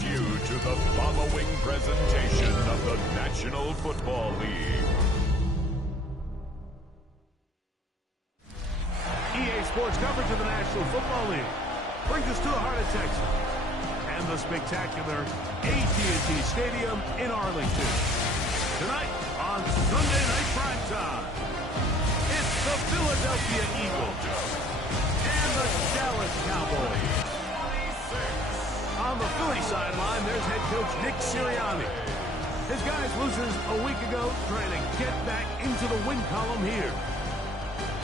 welcomes you to the following presentation of the National Football League. EA Sports coverage of the National Football League brings us to the heart of Texas and the spectacular AT&T Stadium in Arlington. Tonight on Sunday Night Primetime, it's the Philadelphia Eagles and the Dallas Cowboys. On the Philly sideline, there's head coach Nick Sirianni. His guys losers a week ago trying to get back into the win column here.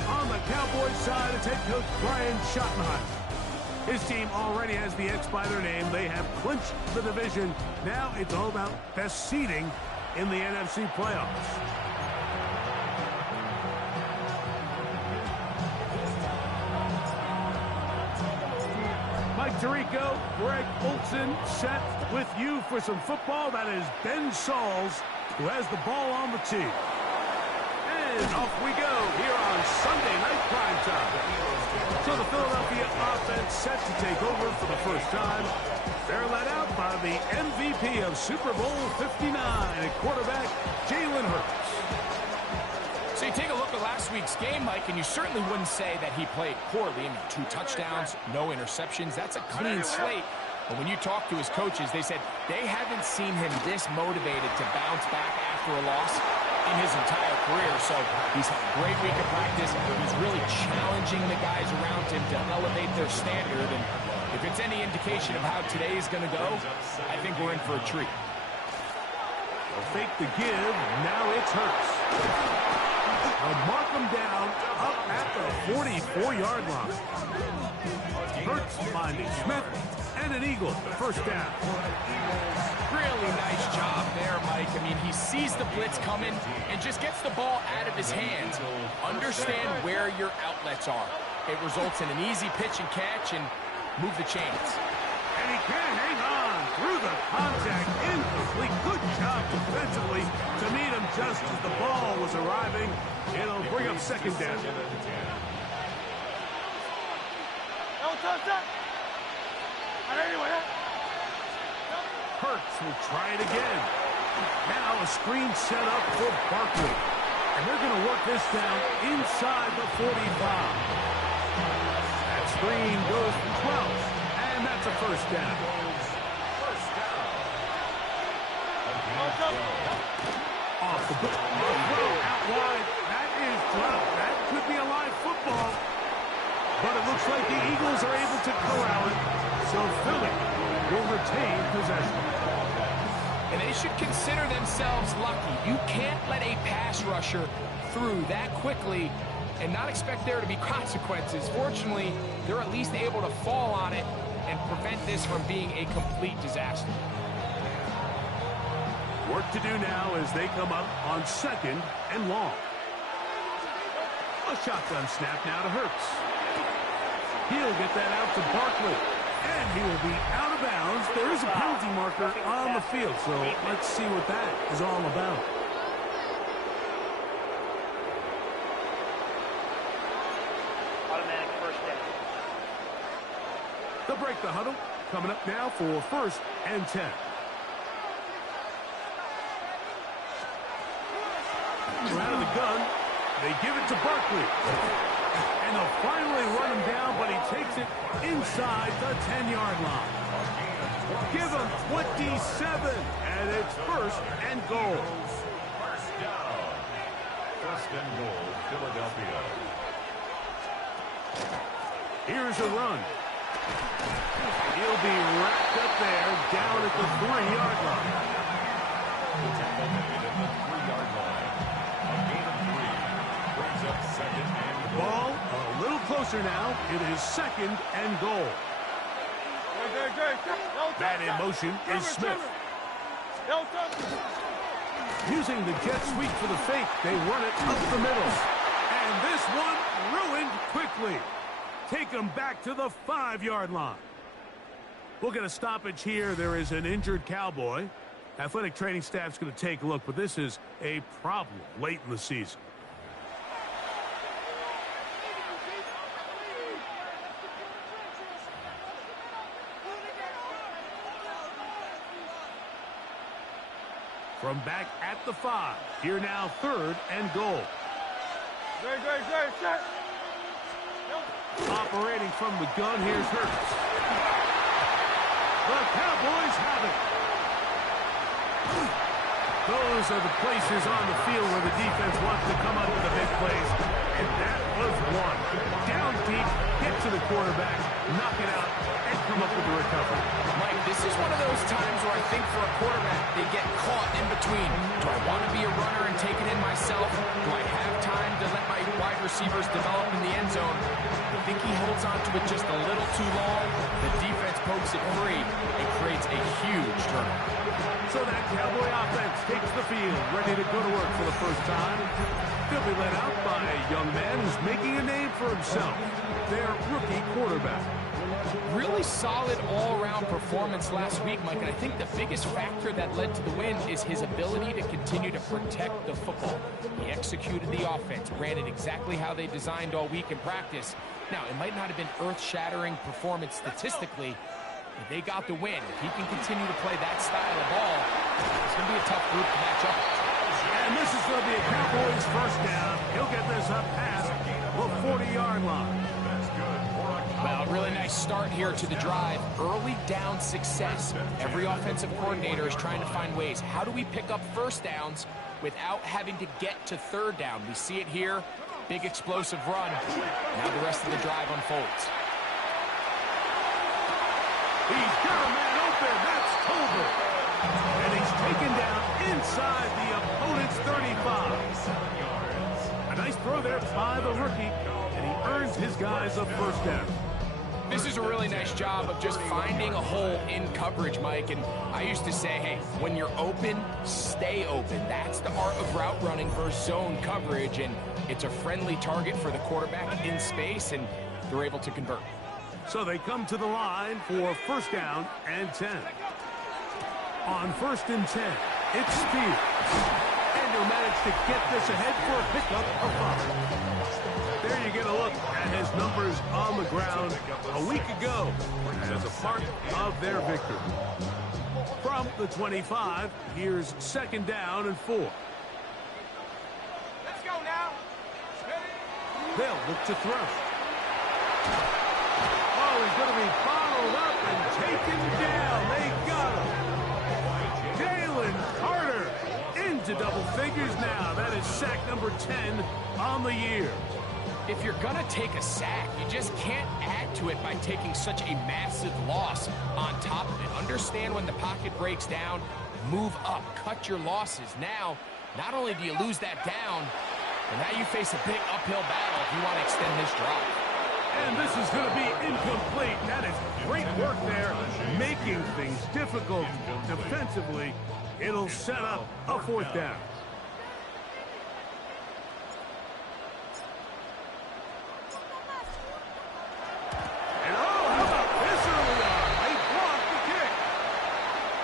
On the Cowboys side, it's head coach Brian Schottenheimer. His team already has the X by their name. They have clinched the division. Now it's all about best seeding in the NFC playoffs. Mike Tirico, Greg Olson, set with you for some football. That is Ben Sauls, who has the ball on the tee. And off we go here on Sunday Night Primetime. So the Philadelphia offense set to take over for the first time. They're led out by the MVP of Super Bowl 59 at quarterback Jalen Hurts. So you take a look at last week's game, Mike, and you certainly wouldn't say that he played poorly. I mean, 2 touchdowns, no interceptions. That's a clean slate. But when you talk to his coaches, they said they haven't seen him this motivated to bounce back after a loss in his entire career. So he's had a great week of practice. He's really challenging the guys around him to elevate their standard. And if it's any indication of how today is going to go, I think we're in for a treat. They'll fake the give. Now it's Hurts. They'll mark him down up at the 44-yard line. Hurts finding Smith and an Eagle. First down. Really nice job there, Mike. I mean, he sees the blitz coming and just gets the ball out of his hands. Understand where your outlets are. It results in an easy pitch and catch and move the chains. And he can hang on through the contact. Incomplete. Good job defensively to meet him just as the ball was arriving. It'll bring up second down. Hurts will try it again. Now a screen set up for Barkley. And they're going to work this down inside the 45. That screen goes for 12. And that's a first down. Off the book. Out wide. That is dropped. That could be a live football. But it looks like the Eagles are able to corral it. So Philly will retain possession. And they should consider themselves lucky. You can't let a pass rusher through that quickly and not expect there to be consequences. Fortunately, they're at least able to fall on it and prevent this from being a complete disaster. Work to do now as they come up on second and long. A shotgun snap now to Hurts. He'll get that out to Barkley. And he will be out of bounds. There is a penalty marker on the field, so let's see what that is all about. Automatic first down. They'll break the huddle. Coming up now for first and 10. Out of the gun. They give it to Barkley. And they'll finally run him down, but he takes it inside the 10-yard line. Give him 27, and it's first and goal. First down. First and goal, Philadelphia. Here's a run. He'll be wrapped up there down at the 3-yard line. The tackle made at the 3-yard line. A gain of 3 brings up second and goal. Ball a little closer now. It is second and goal. That in motion is Smith. Using the jet sweep for the fake, they run it up the middle. And this one ruined quickly. Take them back to the 5-yard line. We'll get a stoppage here. There is an injured Cowboy. Athletic training staff's going to take a look, but this is a problem late in the season. From back at the 5. Here now, 3rd and goal. Operating from the gun, here's Hurts. The Cowboys have it. Those are the places on the field where the defense wants to come up with the big plays. And that was one. Down deep, get to the quarterback, knock it out, and come up with the recovery. Mike, this is one of those times where I think for a quarterback, they get caught in between. Do I want to be a runner and take it in myself? Do I have time to let my wide receivers develop in the end zone? I think he holds on to it just a little too long. The defense pokes it free and creates a huge turnover. So that Cowboy offense takes the field, ready to go to work for the first time. They'll be led out by a young man who's making a name for himself, their rookie quarterback. Really solid all-around performance last week, Mike, and I think the biggest factor that led to the win is his ability to continue to protect the football. He executed the offense, ran it exactly how they designed all week in practice. Now, it might not have been earth-shattering performance statistically, but they got the win. If he can continue to play that style of ball, it's going to be a tough group to match up. And this is going to be a Cowboys first down. He'll get this up past the 40-yard line. Well, really nice start here to the drive. Early down success. Every offensive coordinator is trying to find ways. How do we pick up first downs without having to get to third down? We see it here. Big explosive run. Now the rest of the drive unfolds. He's got a man open. That's Tolbert. And he's taken down inside the opponent's 35. A nice throw there by the rookie. And he earns his guys a first down. This is a really nice job of just finding a hole in coverage, Mike. And I used to say, hey, when you're open, stay open. That's the art of route running versus zone coverage. And it's a friendly target for the quarterback in space, and they're able to convert. So they come to the line for first down and 10. On 1st and 10, it's Spears. And he'll manage to get this ahead for a pickup of 5. There you get a look at his numbers on the ground a week ago as a part of their victory. From the 25, here's 2nd down and 4. Let's go now. They'll look to throw. Oh, he's going to be bottled up and taken down. They got him. Jalen Carter into double figures now. That is sack number 10 on the year. If you're going to take a sack, you just can't add to it by taking such a massive loss on top of it. Understand when the pocket breaks down, move up, cut your losses. Now, not only do you lose that down, but now you face a big uphill battle if you want to extend this drive. And this is going to be incomplete. That is great work there, making things difficult defensively. It'll set up a 4th down.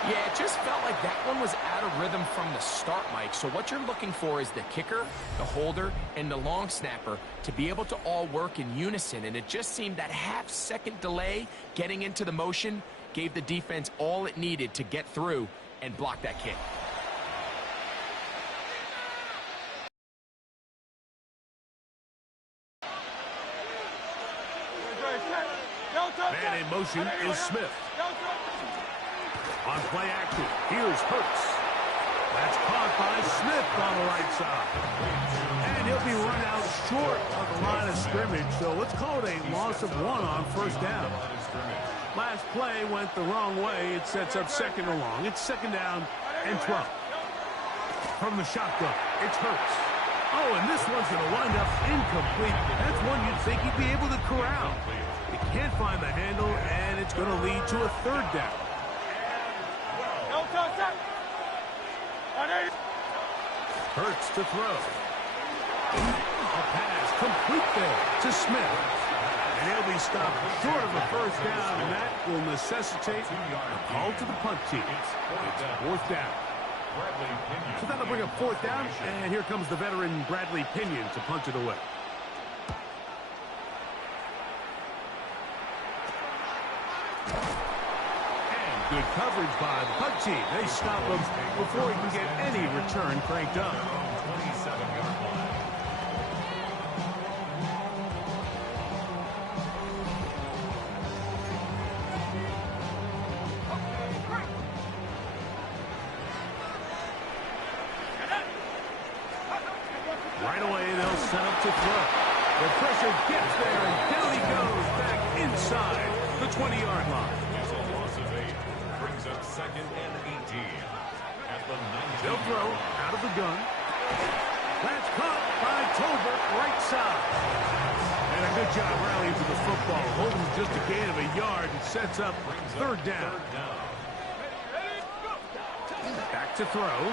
Yeah, it just felt like that one was out of rhythm from the start, Mike. So what you're looking for is the kicker, the holder, and the long snapper to be able to all work in unison. And it just seemed that half-second delay getting into the motion gave the defense all it needed to get through and block that kick. Man in motion is Smith. On play action, here's Hurts. That's caught by Smith on the right side. And he'll be run out short of the line of scrimmage, so let's call it a loss of 1 on 1st down. Last play went the wrong way. It sets up 2nd and long. It's 2nd down and 12. From the shotgun, it's Hurts. Oh, and this one's going to wind up incomplete. That's one you'd think he'd be able to corral. He can't find the handle, and it's going to lead to a 3rd down. Hurts to throw. A pass complete there to Smith. And he'll be stopped short of a 1st down, and that will necessitate a call to the punt team. It's 4th down. So that'll bring up 4th down, and here comes the veteran Bradley Pinion to punt it away. Good coverage by the punt team. They stop him before he can get any return cranked up. 27-yard line. Right away, they'll set up to throw. The pressure gets there, and down he goes back inside the 20-yard line. It's a loss of 8. Brings up 2nd and 18. At the 19. They'll throw out of the gun. That's caught by Tolbert, right side. And a good job rallying to the football. Holding just a gain of a yard and sets up third down. Back to throw.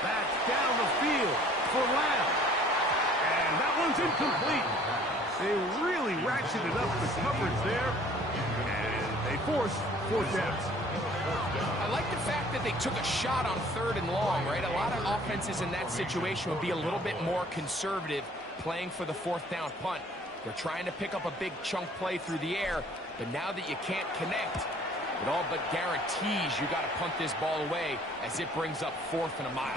That's down the field for Lamb. And that one's incomplete. They really ratcheted up the coverage there. And they force fourth down. I like the fact that they took a shot on 3rd and long, right? A lot of offenses in that situation would be a little bit more conservative playing for the 4th down punt. They're trying to pick up a big chunk play through the air, but now that you can't connect, it all but guarantees you got to punt this ball away as it brings up 4th and a mile.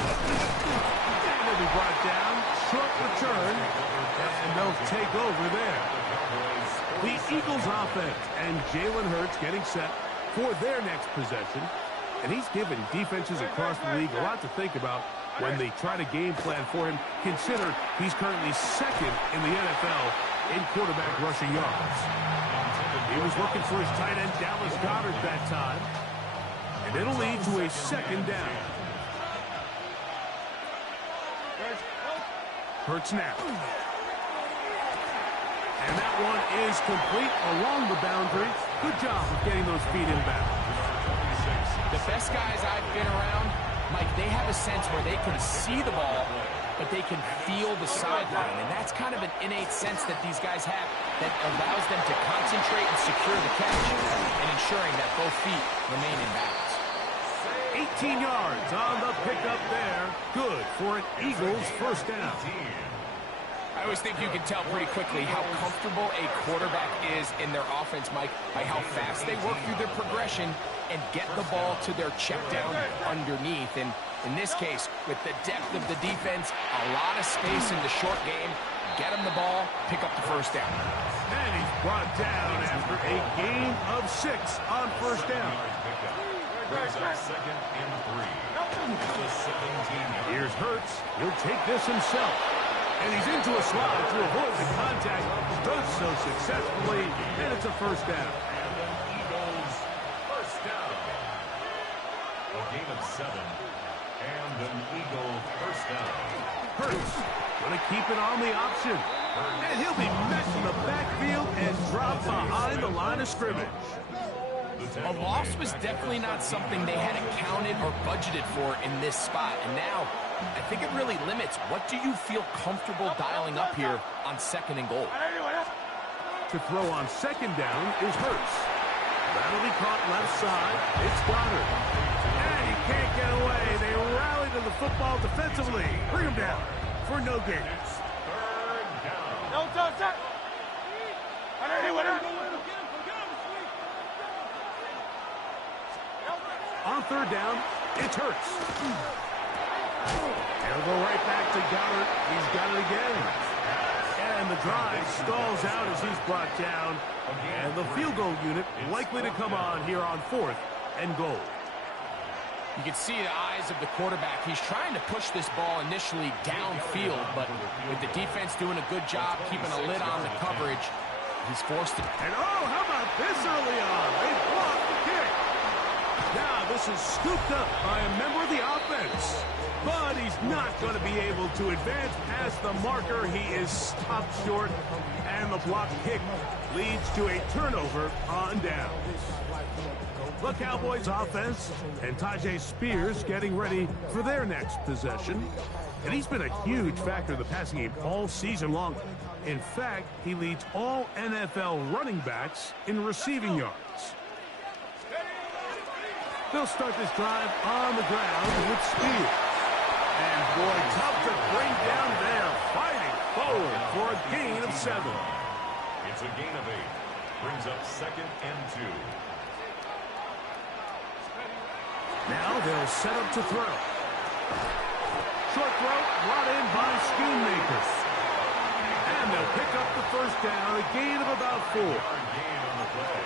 And they'll be brought down, short return, and they'll take over there. The Eagles offense and Jalen Hurts getting set for their next possession. And he's given defenses across the league a lot to think about when they try to game plan for him. Consider he's currently 2nd in the NFL in quarterback rushing yards. He was looking for his tight end, Dallas Goedert, that time. And it'll lead to a 2nd down. Hurts now. And that one is complete along the boundary. Good job of getting those feet in bounds. The best guys I've been around, Mike, they have a sense where they can see the ball, but they can feel the sideline. And that's kind of an innate sense that these guys have that allows them to concentrate and secure the catch and ensuring that both feet remain in bounds. 18 yards on the pickup there. Good for an Eagles first down. I always think you can tell pretty quickly how comfortable a quarterback is in their offense, Mike, by how fast they work through their progression and get the ball to their check down underneath. And in this case, with the depth of the defense, a lot of space in the short game, get him the ball, pick up the first down. And he's brought down after a gain of 6 on first down. Brings up 2nd and 3. At the 17-yard. Here's Hurts. He'll take this himself. And he's into a slide to avoid the contact. Does so successfully, and it's a first down. And the Eagles first down. A gain of 7. And an Eagle first down. Hurts going to keep it on the option. And he'll be met in the backfield and dropped behind the line of scrimmage. A loss was definitely not something they had accounted or budgeted for in this spot. And now, I think it really limits what do you feel comfortable dialing up here on 2nd and goal. To throw on 2nd down is Hurts. That'll be caught left side. It's Goddard. And he can't get away. They rally to the football defensively. Bring him down for no gain. 3rd down. On 3rd down, it's Hurts. He'll go right back to Goddard. He's got it again. And the drive stalls out as he's brought down. And the field goal unit likely to come on here on 4th and goal. You can see the eyes of the quarterback. He's trying to push this ball initially downfield, but with the defense doing a good job keeping a lid on the coverage, he's forced to... And oh, how about this early on? They blocked the kick. Now this is scooped up by a member of the offense. But he's not going to be able to advance past the marker. He is stopped short, and the blocked kick leads to a turnover on down. The Cowboys offense and Tajay Spears getting ready for their next possession. And he's been a huge factor in the passing game all season long. In fact, he leads all NFL running backs in receiving yards. They'll start this drive on the ground with Spears. And boy, tough to bring down there, fighting forward for a gain of 7. It's a gain of 8. Brings up 2nd and 2. Now they'll set up to throw. Short throw brought in by Schoonmaker. And they'll pick up the first down, a gain of about 4. Gain on the play.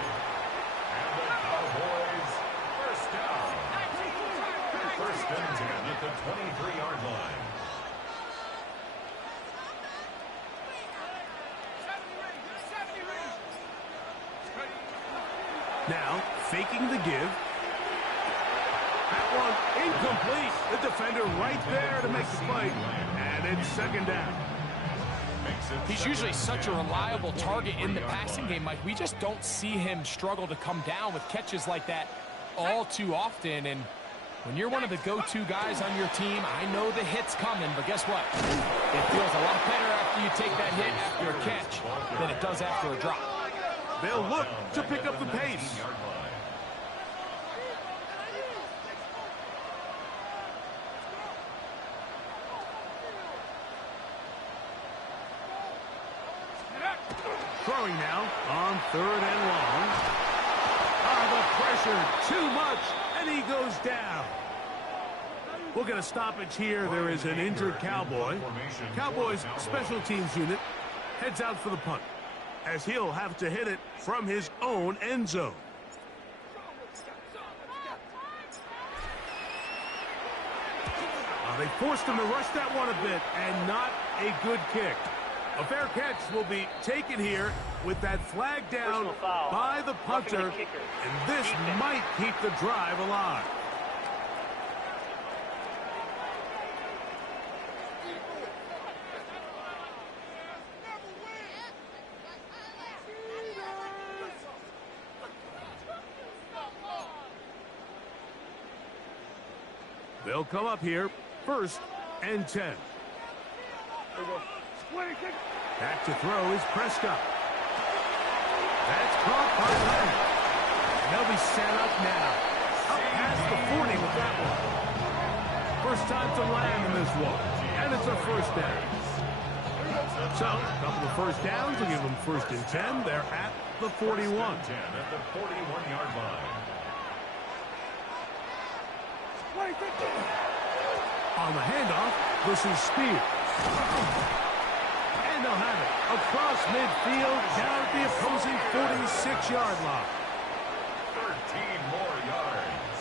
And the Cowboys first down. First and 10 at the 23-yard line. Now, faking the give. That one incomplete. The defender right there to make the play. And it's 2nd down. He's usually such a reliable target in the passing game, Mike. We just don't see him struggle to come down with catches like that all too often. And when you're one of the go-to guys on your team, I know the hit's coming, but guess what? It feels a lot better after you take that hit after a catch than it does after a drop. They'll look to pick up the pace. Throwing now on 3rd and long. The pressure, too much, and he goes down. We'll get a stoppage here. There is an injured Cowboy. Cowboys special teams unit heads out for the punt, as he'll have to hit it from his own end zone. They forced him to rush that one a bit, and not a good kick. A fair catch will be taken here with that flag down by the punter, and this might keep the drive alive. They'll come up here, 1st and 10. Back to throw is Prescott. That's caught by Leonard. They'll be set up now. Up past the 40 with that one. First time to land in this one. And it's a 1st down. So, a couple of first downs will give them 1st and 10. They're at the 41. 10 at the 41-yard line. On the handoff, this is Spears. And they'll have it across midfield, down at the opposing 46-yard line. 13 more yards.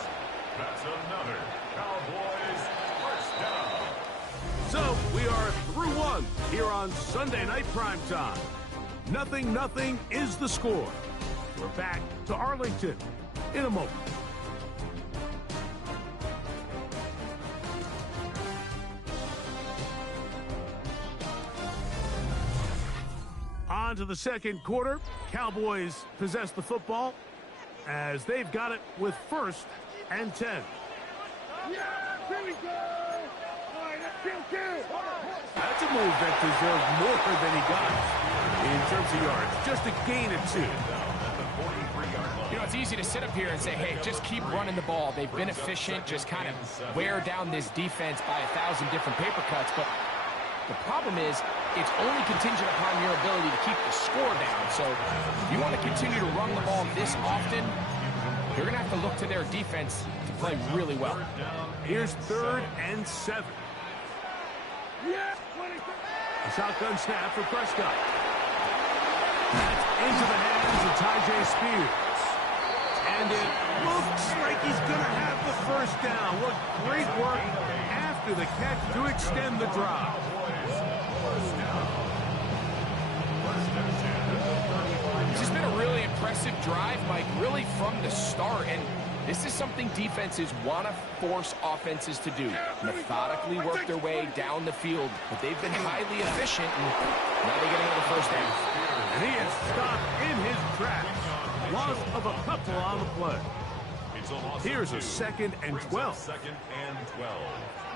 That's another Cowboys first down. So we are through one here on Sunday Night Primetime. 0-0 is the score. We're back to Arlington in a moment. On to the 2nd quarter. Cowboys possess the football as they've got it with 1st and 10. That's a move that deserved more than he got in terms of yards. Just a gain of 2. You know, it's easy to sit up here and say, hey, just keep running the ball. They've been efficient, just kind of wear down this defense by 1,000 different paper cuts. But the problem is, it's only contingent upon your ability to keep the score down. So if you want to continue to run the ball this often, you're going to have to look to their defense to play really well. Here's 3rd and 7. A shotgun snap for Prescott. That's into the hands of Tyjae Spears. And it looks like he's going to have the 1st down. What great work after the catch to extend the drive. This has been a really impressive drive, Mike, really from the start. And this is something defenses want to force offenses to do. Methodically work their way down the field. But they've been highly efficient, and now they get another 1st down. And he is stopped in his tracks. Loss of a couple on the play. Here's a 2nd and 12. 2nd and 12.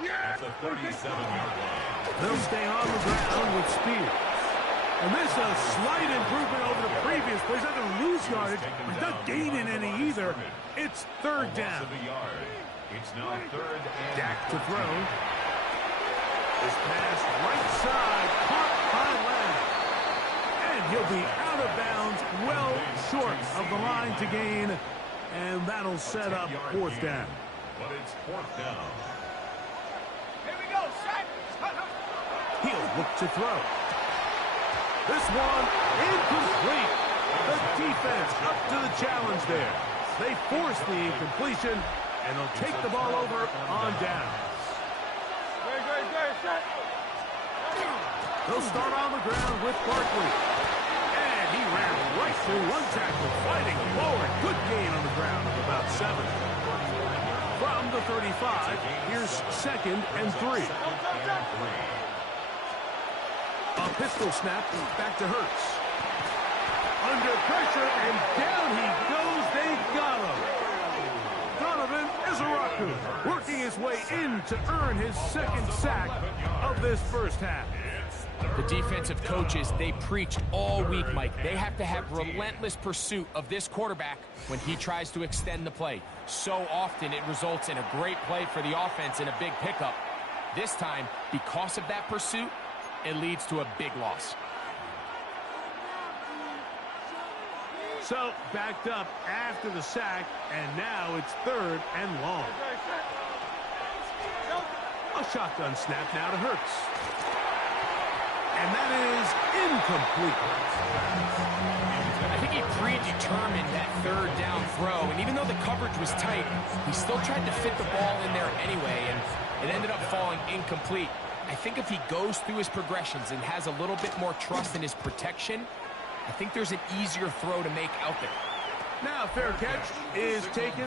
At the 37-yard line. They'll stay on the ground with Spears. And this is a slight improvement over the previous play. He's not going to lose yardage. He's not gaining any either. It's 3rd down. It's now 3rd and Dak to throw. This pass right side, caught by Leonard. And he'll be out of bounds well short of the line to gain, and that'll set up fourth down. But it's fourth down. Here we go, set. He'll look to throw. This one incomplete. The defense up to the challenge there. They force the incompletion, and they'll take the ball over on down. Good, set. They'll start on the ground with Barkley. And he ran right through one tackle, fighting forward. Good gain on the ground of about 7. From the 35, here's 2nd and 3. A pistol snap back to Hurts. Under pressure, and down he goes. They got him. Donovan Izaraku working his way in to earn his 2nd sack of this first half. The defensive coaches, they preached all week, Mike. They have to have relentless pursuit of this quarterback when he tries to extend the play. So often it results in a great play for the offense and a big pickup. This time, because of that pursuit, it leads to a big loss. So, backed up after the sack, and now it's 3rd and long. A shotgun snap now to Hurts. And that is incomplete. I think he predetermined that 3rd down throw, and even though the coverage was tight, he still tried to fit the ball in there anyway, and it ended up falling incomplete. I think if he goes through his progressions and has a little bit more trust in his protection, I think there's an easier throw to make out there. Now a fair catch is taken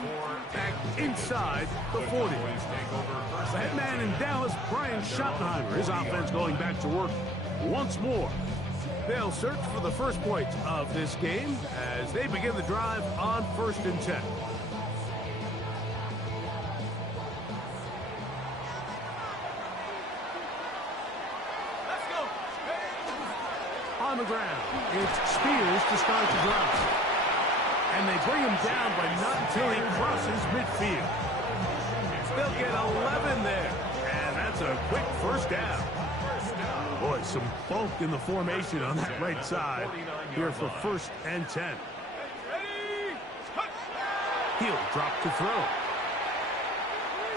back inside the 40. The head man in Dallas, Brian Schottenheimer, his offense going back to work once more. They'll search for the first point of this game as they begin the drive on 1st and 10. On the ground, it's Spears to start the drive. And they bring him down, but not until he crosses midfield. They'll get 11 there, and that's a quick first down. Boy, some bulk in the formation on that right side here for 1st and 10. He'll drop to throw.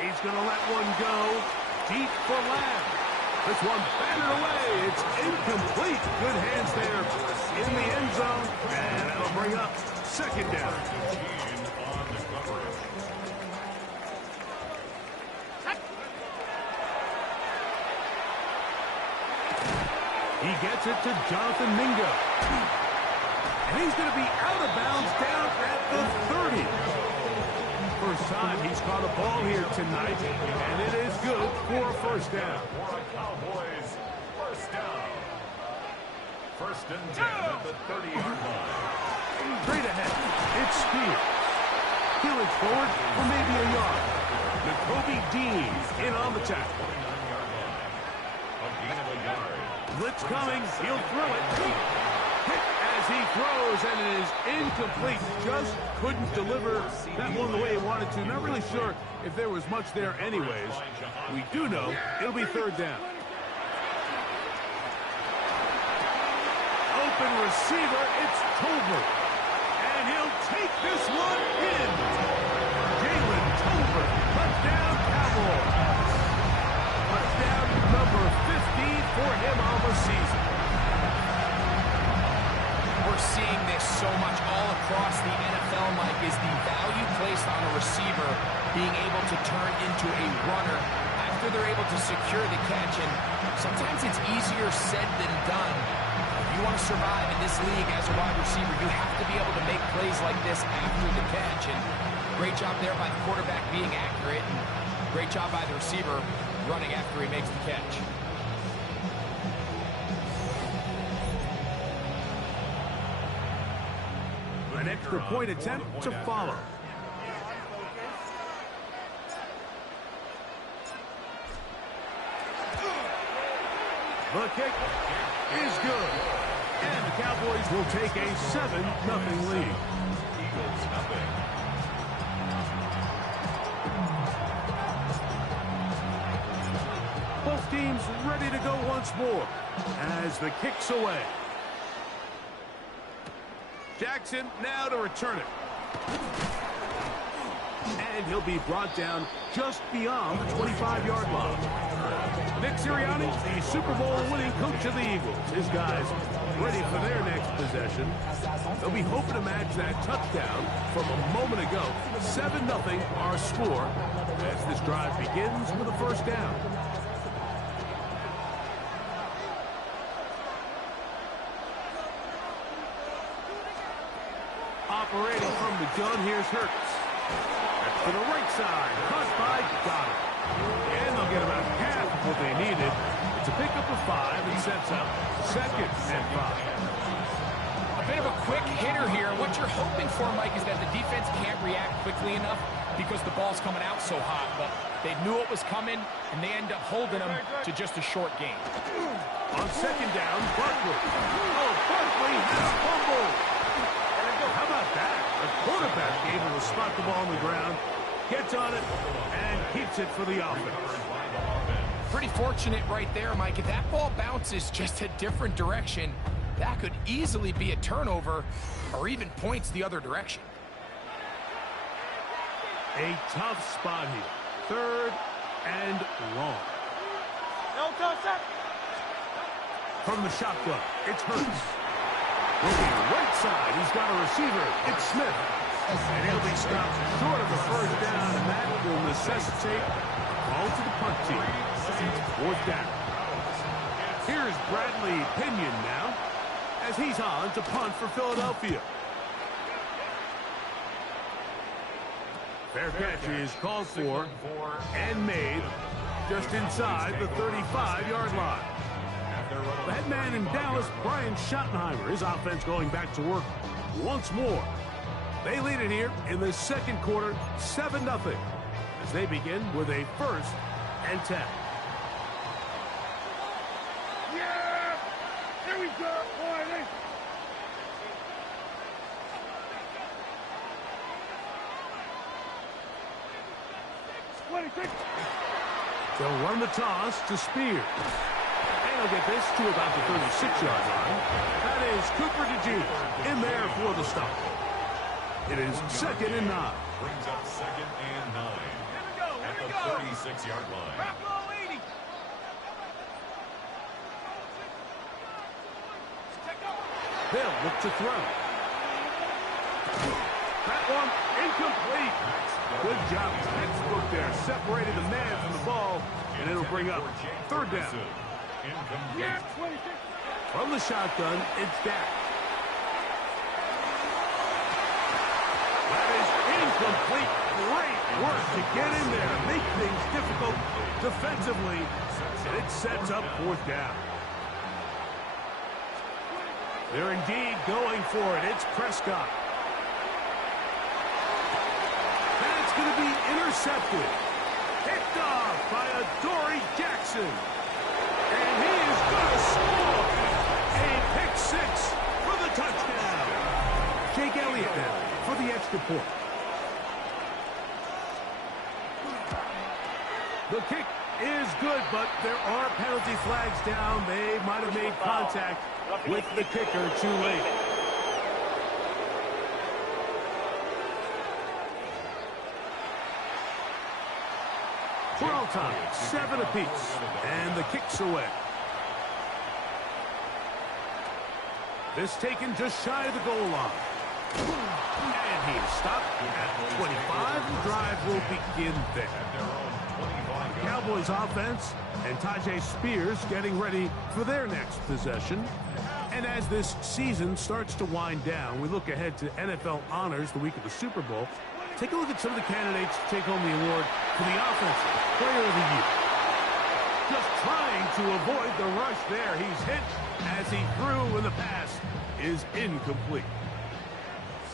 He's going to let one go deep for Lamb. This one batted away. It's incomplete. Good hands there in the end zone. And that'll bring up 2nd down. He gets it to Jonathan Mingo. And he's going to be out of bounds down at the 30. First time he's caught a ball here tonight, and it is good for a first down. Cowboys, first down. 1st and 10 at the 30-yard line. Straight ahead, it's Spears. Peeling forward for maybe a yard. Nakobe Dean in on the tackle. A gain of a yard. Blitz coming, he'll throw it. Hit as he throws, and it is incomplete. Just couldn't deliver that one the way he wanted to. Not really sure if there was much there anyways. We do know it'll be 3rd down. Open receiver, it's Tolbert. And he'll take this one in. Jalen Tolbert, touchdown Cowboys. Touchdown number 15 for him on the season. We're seeing this so much all across the NFL, Mike, is the value placed on a receiver being able to turn into a runner after they're able to secure the catch. And sometimes it's easier said than done. If you want to survive in this league as a wide receiver, you have to be able to make plays like this after the catch. And great job there by the quarterback being accurate. And great job by the receiver running after he makes the catch. An extra point attempt to follow. The kick is good. And the Cowboys will take a 7-0 lead. Eagles nothing. Both teams ready to go once more as the kick's away. Jackson now to return it. And he'll be brought down just beyond the 25-yard line. Nick Sirianni, the Super Bowl winning coach of the Eagles. His guys ready for their next possession. They'll be hoping to match that touchdown from a moment ago. 7-0 our score as this drive begins with a first down. Operating from the gun, here's Hurts. To the right side, caught by Goddard. And they'll get about half of what they needed. It's a pickup of 5 and sets up 2nd and 5. A bit of a quick hitter here. What you're hoping for, Mike, is that the defense can't react quickly enough because the ball's coming out so hot. But they knew it was coming, and they end up holding them to just a short gain. On 2nd down, Barkley. Oh, Barkley has fumbled. How about that? The quarterback able to spot the ball on the ground, gets on it, and keeps it for the offense. Pretty fortunate right there, Mike. If that ball bounces just a different direction, that could easily be a turnover or even points the other direction. A tough spot here. 3rd and long. From the shotgun, it's Hurts. Looking right side, he's got a receiver. It's Smith. And he'll be stopped short of the first down, and that will necessitate a call to the punt team. It's 4th down. Here's Bradley Pinion now, as he's on to punt for Philadelphia. Fair catch is called for and made just inside the 35-yard line. The head man in Dallas, Brian Schottenheimer, his offense going back to work once more. They lead it here in the 2nd quarter, 7-0, as they begin with a 1st and 10. Yeah! There we go, boy! They'll run the toss to Spears. And he'll get this to about the 36-yard line. That is Cooper DeJean in there for the stop. It is 2nd and 9. Brings up 2nd and 9. At the 36-yard line. They'll look to throw. That one incomplete. Good job. Textbook there. Separated the man from the ball. And it'll bring up 3rd down. From the shotgun, it's Dak. That is incomplete. Great work to get in there. Make things difficult defensively. And it sets up 4th down. They're indeed going for it. It's Prescott. That's going to be intercepted. Picked off by Adoree Jackson. And he is going to score. A pick 6 for the touchdown. Jake Elliott now for the extra point. The kick is good, but there are penalty flags down. They might have made contact with the kicker too late. For all time, 7 apiece, and the kick's away. This taken just shy of the goal line. And he is stopped at 25. The drive will begin there. Cowboys offense and Tajay Spears getting ready for their next possession. And as this season starts to wind down, we look ahead to NFL honors the week of the Super Bowl. Take a look at some of the candidates to take home the award for the Offensive Player of the Year. Just trying to avoid the rush there. He's hit as he threw, and the pass is incomplete.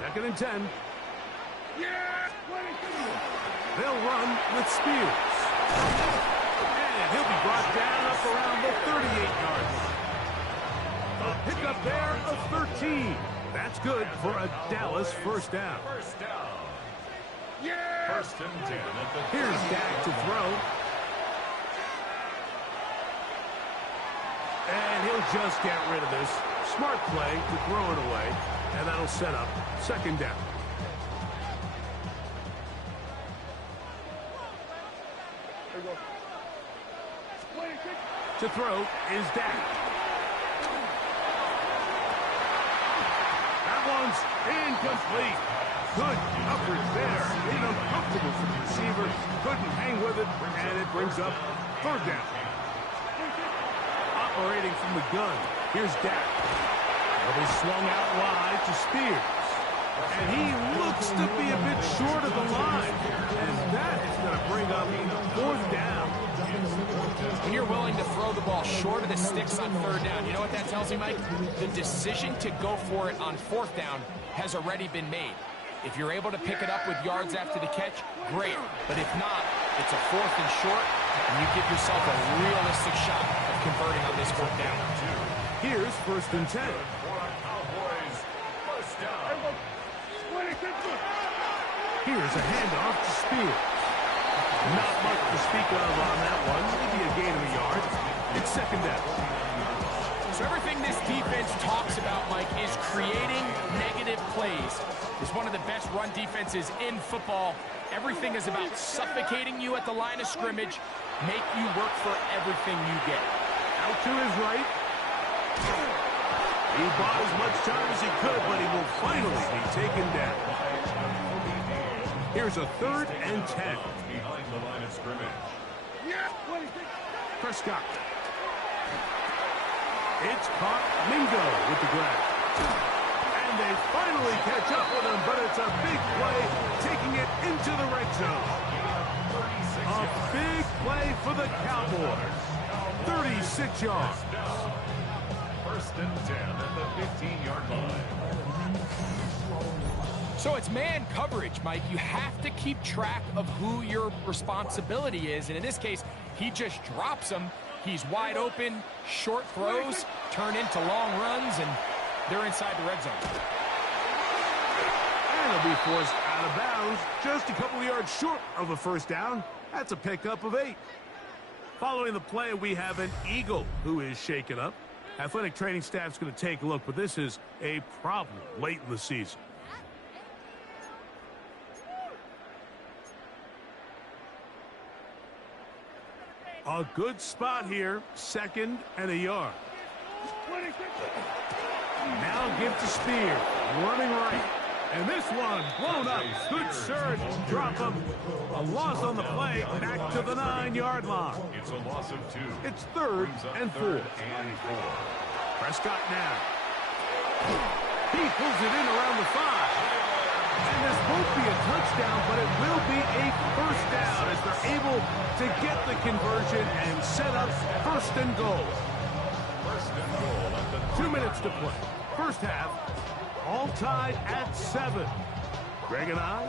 2nd and 10. They'll run with Spears. And he'll be brought down up around the 38-yard line. A pickup there of 13. That's good for a Dallas first down. First and 10 at the Here's Dak to throw. And he'll just get rid of this. Smart play to throw it away, and that'll set up second down. To throw is Dak. That one's incomplete. Good coverage there. Made uncomfortable for the receiver. Couldn't hang with it, and it brings up third down. Operating from the gun, here's Dak. Well, they swung out wide to Spears. And he looks to be a bit short of the line. And that is going to bring up fourth down. When you're willing to throw the ball short of the sticks on third down, you know what that tells me, Mike? The decision to go for it on fourth down has already been made. If you're able to pick it up with yards after the catch, great. But if not, it's a fourth and short, and you give yourself a realistic shot of converting on this fourth down. Here's first and 10. Here's a handoff to Spears. Not much to speak of on that one. Maybe a gain of a yard. It's second down. So everything this defense talks about, Mike, is creating negative plays. It's one of the best run defenses in football. Everything is about suffocating you at the line of scrimmage, make you work for everything you get. Out to his right. He bought as much time as he could, but he will finally be taken down. Here's a third and 10. Behind the line of scrimmage. Prescott. It's caught. Mingo with the grab. And they finally catch up with him, but it's a big play, taking it into the red zone. A big play for the Cowboys. 36 yards. First and 10 at the 15-yard line. So it's man coverage, Mike. You have to keep track of who your responsibility is. And in this case, he just drops him. He's wide open. Short throws turn into long runs, and they're inside the red zone. And he'll be forced out of bounds, just a couple of yards short of a first down. That's a pickup of 8. Following the play, we have an Eagle who is shaken up. Athletic training staff's going to take a look, but this is a problem late in the season. A good spot here, second and a yard. Now give to Spear, running right. And this one blown up. Good surge, drop him. A loss on the play, back to the 9-yard line. It's a loss of 2. It's third and 4. Prescott now. He pulls it in around the 5. And this won't be a touchdown, but it will be a first down as they're able to get the conversion and set up first and goal. First and goal at the 2 minutes to play. First half, all tied at 7. Greg and I,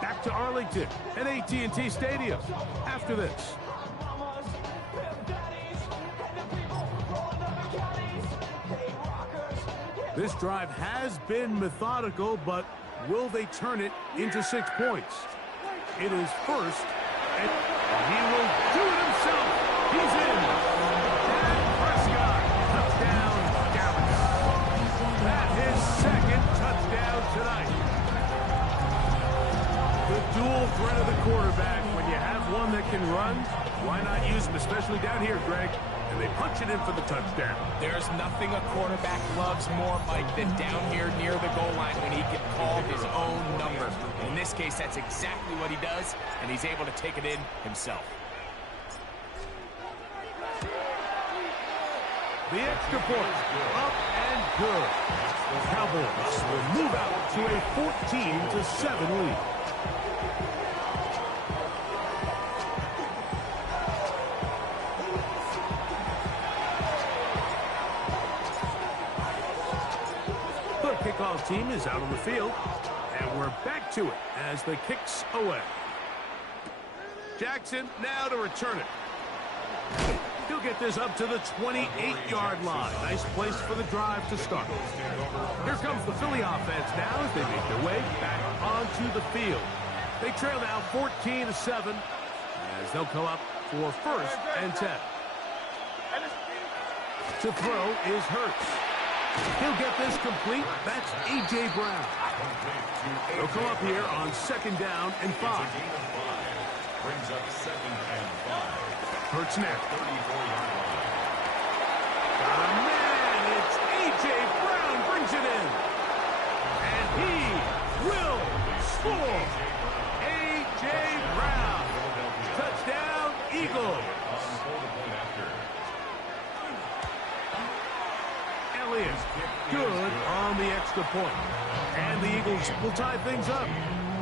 back to Arlington at AT&T Stadium after this. This drive has been methodical, but will they turn it into 6 points? It is first, and he will do it himself. He's in. And Prescott, touchdown, Dallas. That's his second touchdown tonight. The dual threat of the quarterback. When you have one that can run, why not use him, especially down here, Greg? And they punch it in for the touchdown. There's nothing a quarterback loves more, Mike, than down here near the goal line when he can call his own number. In this case, that's exactly what he does, and he's able to take it in himself. The extra point, up and good. The Cowboys will move out to a 14-7 lead. Kickoff team is out on the field, and we're back to it as the kick's away. Jackson now to return it. He'll get this up to the 28-yard line. Nice place for the drive to start. Here comes the Philly offense now as they make their way back onto the field. They trail now 14-7 as they'll come up for first and 10. To throw is Hurts. He'll get this complete. That's A.J. Brown. He'll come up here on 2nd down and 5. Brings up 2nd and 5. Hurt snap. 34-yard line. Got a man. It's A.J. Brown brings it in. And he will score. A.J. Brown. Touchdown, Eagles. Elliott, good on the extra point. And the Eagles will tie things up.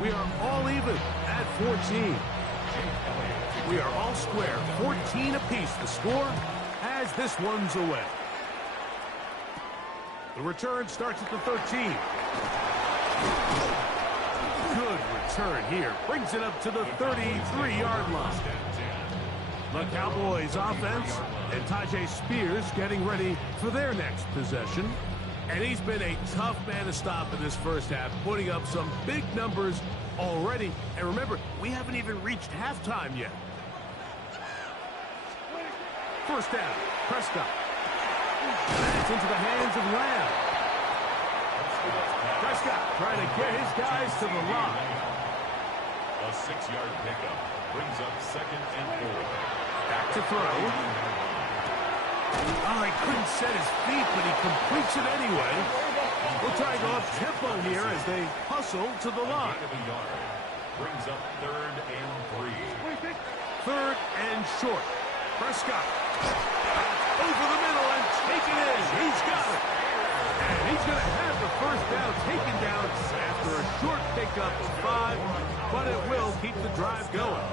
We are all even at 14. We are all square, 14 apiece. The score as this one's away. The return starts at the 13. Good return here. Brings it up to the 33-yard line. The Cowboys offense and Tajay Spears getting ready for their next possession. And he's been a tough man to stop in this first half, putting up some big numbers already. And remember, we haven't even reached halftime yet. First down, Prescott. That's into the hands of Lamb. Prescott trying to get his guys to the line. A 6-yard pickup brings up 2nd and 4. Back to throw. Oh, he couldn't set his feet, but he completes it anyway. We'll try to go up tempo here as they hustle to the line. Brings up 3rd and 3. 3rd and short. Prescott. Over the middle and taken in. He's got it. And he's going to have the first down taken down after a short pickup of 5, but it will keep the drive going.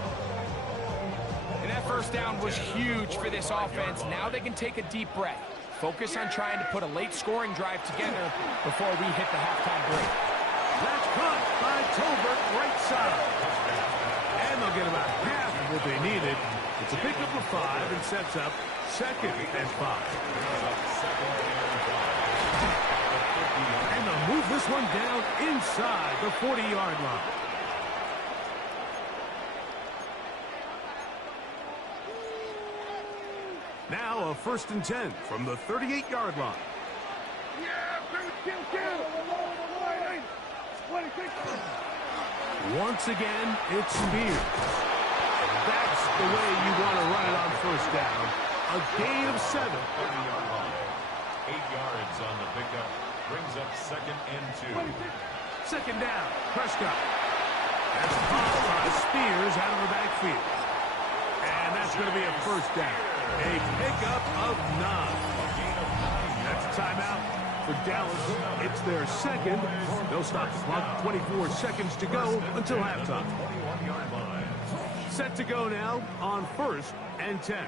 And that first down was huge for this offense. Now they can take a deep breath. Focus on trying to put a late scoring drive together before we hit the halftime break. That's caught by Tolbert, right side. And they'll get about half of what they needed. It's a pickup of 5 and sets up 2nd and 5. And they'll move this one down inside the 40-yard line. Now a 1st and 10 from the 38-yard line. Once again, it's Spears. That's the way you want to run it on 1st down. A gain of 7. 30-yard line. 8 yards on the pickup. Brings up 2nd and 2. 2nd down, Prescott. That's popped by Spears out of the backfield. And that's going to be a 1st down. A pickup of 9. That's a timeout for Dallas. It's their 2nd. They'll stop the clock. 24 seconds to go until halftime. Set to go now on 1st and 10. A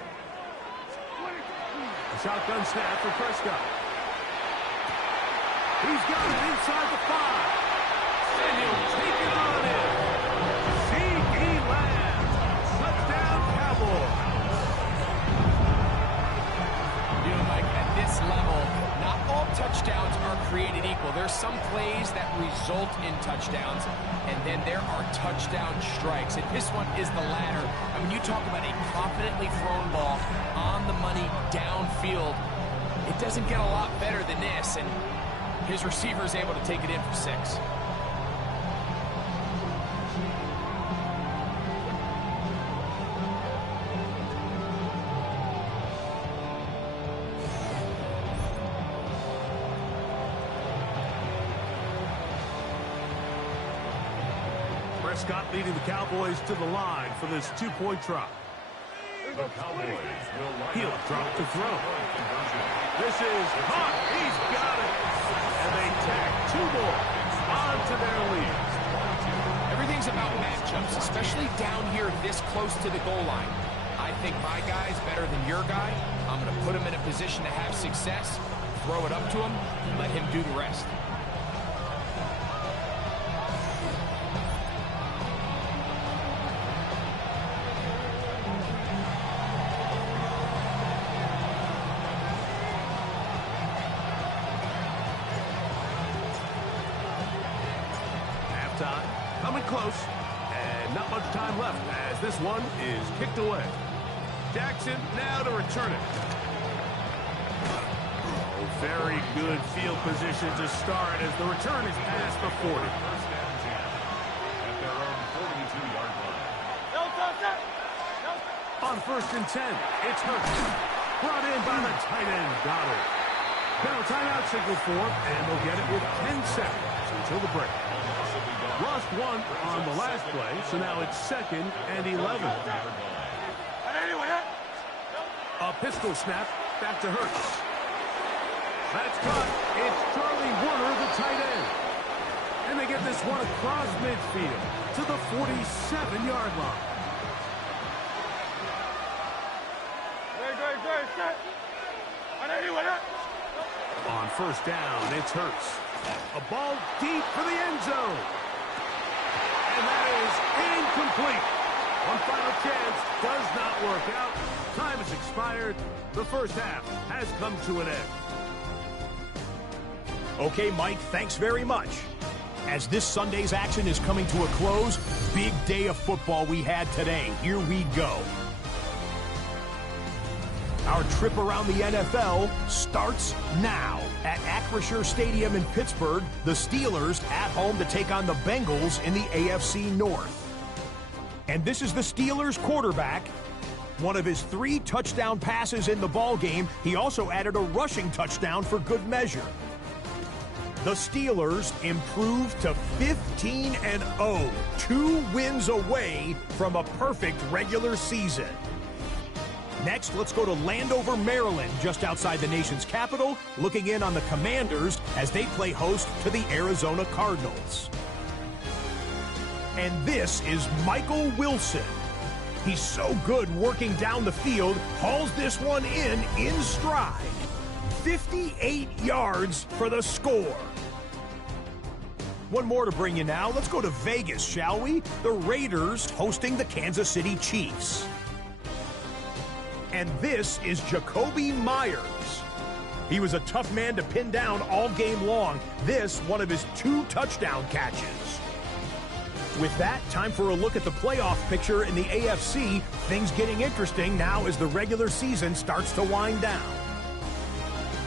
shotgun snap for Prescott. He's got it inside the 5. And he'll take it on in. C.E. Lamb. Touchdown, Cowboys. You know, Mike, at this level, not all touchdowns are created equal. There's some plays that result in touchdowns, and then there are touchdown strikes. And this one is the latter. I mean, you talk about a confidently thrown ball on the money downfield. It doesn't get a lot better than this, and his receiver is able to take it in for 6. Prescott leading the Cowboys to the line for this 2-point try. He'll drop to throw. This is hot. He's got it. And they tack 2 more onto their lead. Everything's about matchups, especially down here this close to the goal line. I think my guy's better than your guy. I'm going to put him in a position to have success, throw it up to him, and let him do the rest. Coming close, and not much time left as this one is kicked away. Jackson now to return it. Very good field position to start as the return is past the 40. First and 10 at their own 42-yard line. On first and 10, it's Hurts. Brought in by the tight end, Goddard. Now timeout signal for, and they'll get it with 10 seconds until the break. Lost one on the last play, so now it's 2nd and 11. A pistol snap, back to Hurts. That's caught. It's Charlie Warner, the tight end. And they get this one across midfield to the 47-yard line. On first down, it's Hurts. A ball deep for the end zone. And that is incomplete. One final chance does not work out. Time has expired. The first half has come to an end. Okay, Mike, thanks very much. As this Sunday's action is coming to a close, big day of football we had today. Here we go. Our trip around the NFL starts now. At Acrisure Stadium in Pittsburgh, the Steelers at home to take on the Bengals in the AFC North. And this is the Steelers quarterback. One of his 3 touchdown passes in the ballgame. He also added a rushing touchdown for good measure. The Steelers improved to 15-0, 2 wins away from a perfect regular season. Next, let's go to Landover, Maryland, just outside the nation's capital, looking in on the Commanders as they play host to the Arizona Cardinals. And this is Michael Wilson. He's so good working down the field, hauls this one in stride. 58 yards for the score. One more to bring you now. Let's go to Vegas, shall we? The Raiders hosting the Kansas City Chiefs. And this is Jacoby Myers. He was a tough man to pin down all game long. This, one of his 2 touchdown catches. With that, time for a look at the playoff picture in the AFC. Things getting interesting now as the regular season starts to wind down.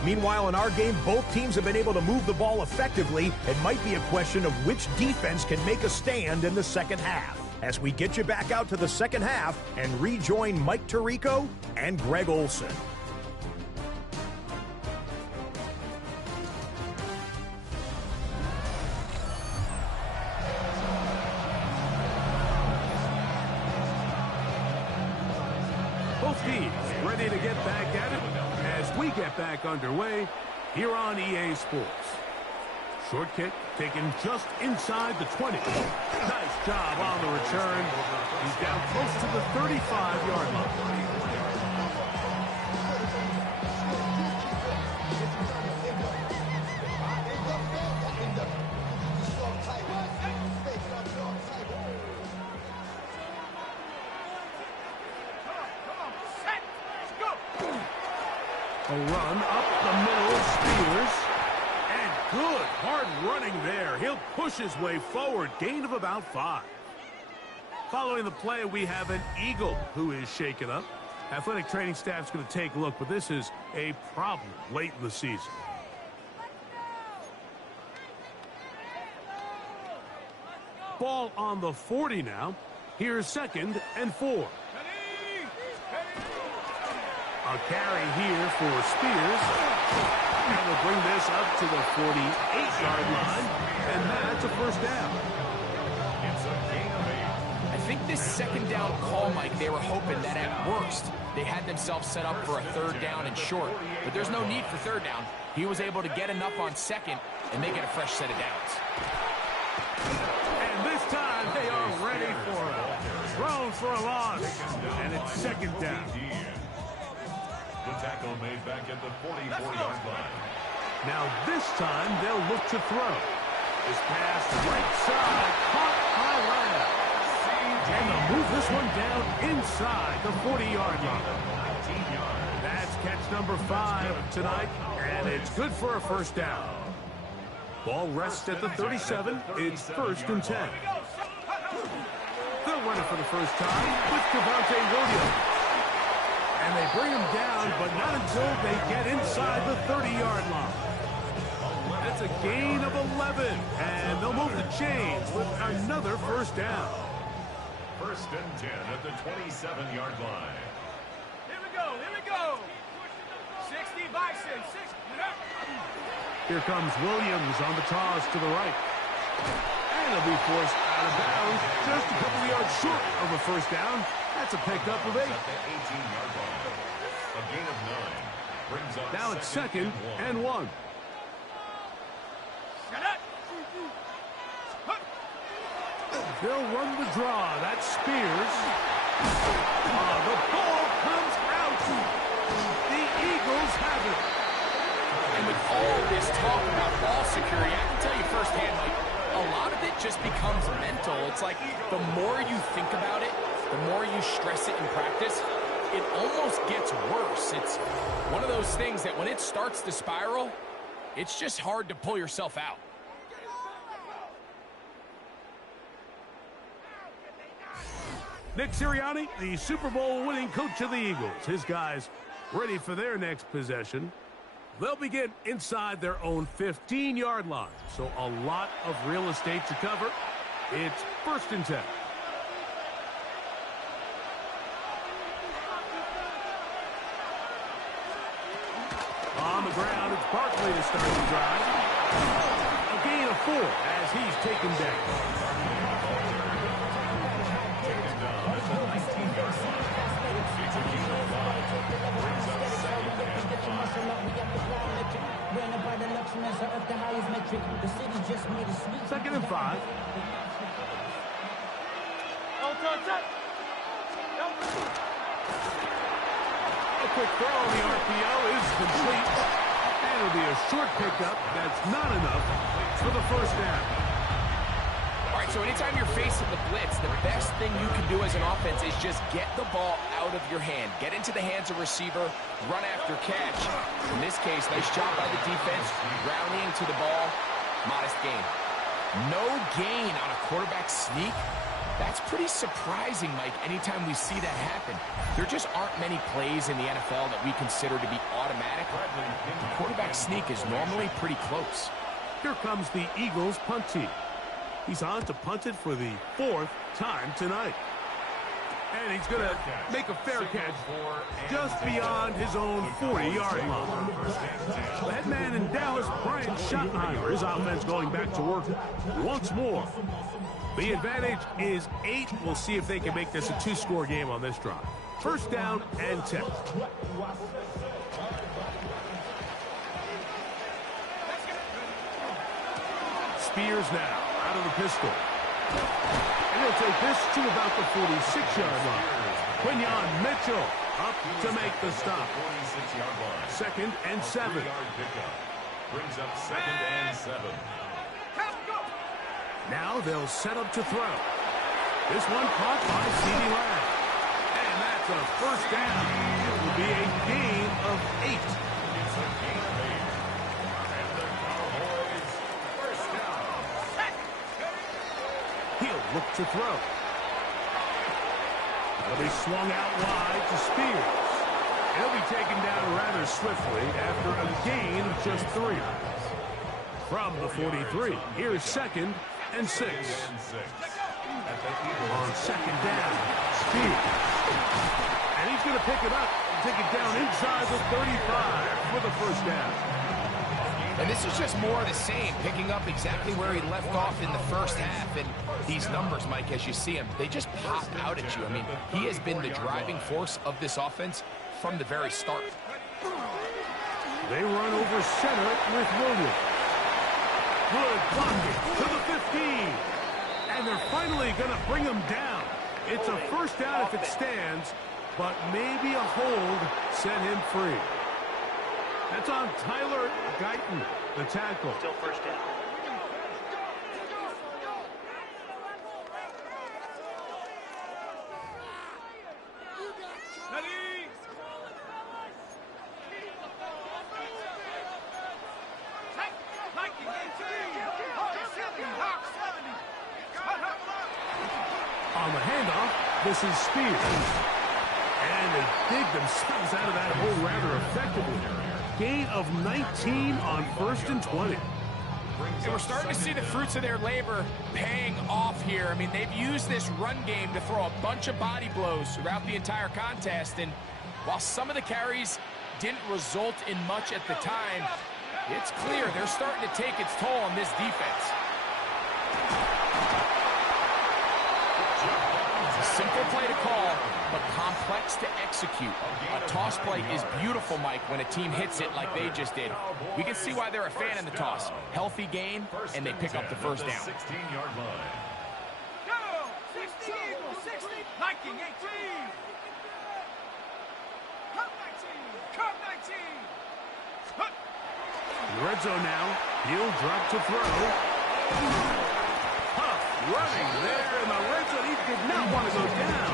Meanwhile, in our game, both teams have been able to move the ball effectively. It might be a question of which defense can make a stand in the second half. As we get you back out to the second half and rejoin Mike Tirico and Greg Olson. Both teams ready to get back at it as we get back underway here on EA Sports. Short kick taken just inside the 20. Nice job on the return. He's down close to the 35-yard line. A run up the middle, Spears. And good, hard running there. He'll push his way forward. Gain of about 5. Following the play, we have an Eagle who is shaken up. Athletic training staff's going to take a look, but this is a problem late in the season. Ball on the 40 now. Here's 2nd and 4. A carry here for Spears. And we'll bring this up to the 48-yard line. And that's a first down. It's a gain of 8. I think this second down call, Mike, they were hoping that at worst they had themselves set up for a 3rd down and short. But there's no need for 3rd down. He was able to get enough on 2nd and make it a fresh set of downs. And this time they are ready for it. Thrown for a loss. And it's 2nd down. The tackle made back at the 44-yard line. Now this time they'll look to throw. This pass right side, caught by Lamb. And they'll move this one down inside the 40-yard line. That's catch number 5 tonight, and it's good for a first down. Ball rests at the 37. It's 1st and 10. They'll run it for the first time with Javonte Williams. And they bring him down, but not until they get inside the 30-yard line. That's a gain of 11. And they'll move the chains with another first down. First and 10 at the 27-yard line. Here we go. Here we go. 60 Bison. 60. Here comes Williams on the toss to the right. And he'll be forced out of bounds just a couple of yards short of a first down. That's a pickup of 8. At the 18-yard line. A gain of 9. Brings up Now it's second and 1. They'll run the draw. That's Spears. The ball comes out. The Eagles have it. And with all this talk about ball security, I can tell you firsthand, like, a lot of it just becomes mental. It's like the more you think about it, the more you stress it in practice, it almost gets worse. It's one of those things that when it starts to spiral, it's just hard to pull yourself out. Nick Sirianni, the Super Bowl winning coach of the Eagles. His guys ready for their next possession. They'll begin inside their own 15-yard line. So a lot of real estate to cover. It's first and 10. On the ground, it's Barkley to start the drive. A gain of 4 as he's taken down. Second and 5. A quick throw on the RPO is complete. And it'll be a short pickup. That's not enough for the first down. All right, so anytime you're facing the blitz, the best thing you can do as an offense is just get the ball out of your hand. Get into the hands of receiver, run after catch. In this case, nice job by the defense, rounding to the ball, modest gain. No gain on a quarterback sneak. That's pretty surprising, Mike, anytime we see that happen. There just aren't many plays in the NFL that we consider to be automatic. The quarterback sneak is normally pretty close. Here comes the Eagles punt team. He's on to punt it for the 4th time tonight. And he's going to make a fair catch just beyond his own 40-yard line. The head man in Dallas, Brian Schottenheimer, his offense going back to work once more. The advantage is 8. We'll see if they can make this a 2-score game on this drive. First down and 10. Spears now out of the pistol. And he'll take this to about the 46-yard line. Quinyon Mitchell up to make the stop. 46-yard line. Second and 7. Brings up second and 7. Now they'll set up to throw. This one caught by CeeDee Lamb. And that's a first down. It will be a gain of 8. It's a gain of 8. And the Cowboys first down. He'll look to throw. It'll be swung out wide to Spears. He'll be taken down rather swiftly after a gain of just 3. From the 43, here's second and 6. On second down, Spears. And he's going to pick it up and take it down inside the 35 for the first down. And this is just more of the same, picking up exactly where he left off in the first half. And these numbers, Mike, as you see them, they just pop out at you. I mean, he has been the driving force of this offense from the very start. They run over center with Williams. Good blocking to the 15. And they're finally going to bring him down. It's a first down if it stands, but maybe a hold set him free. That's on Tyler Guyton, the tackle. Still first down. On the handoff, this is Spears. And they dig themselves out of that hole rather effectively. Gain of 19 on first and 20. And we're starting to see the fruits of their labor paying off here. I mean, they've used this run game to throw a bunch of body blows throughout the entire contest. And while some of the carries didn't result in much at the time, it's clear they're starting to take its toll on this defense. It's a simple play to call, but complex to execute. A toss play is beautiful, Mike, when a team hits it like they just did. We can see why they're a fan in the toss. Healthy gain, and they pick up the first down. 16-yard line. Go! 60 Eagles, 60, Viking 18. Cup 19, Cup 19. In the red zone now. He'll drop to throw. Running there in the red zone. He did not want to go down.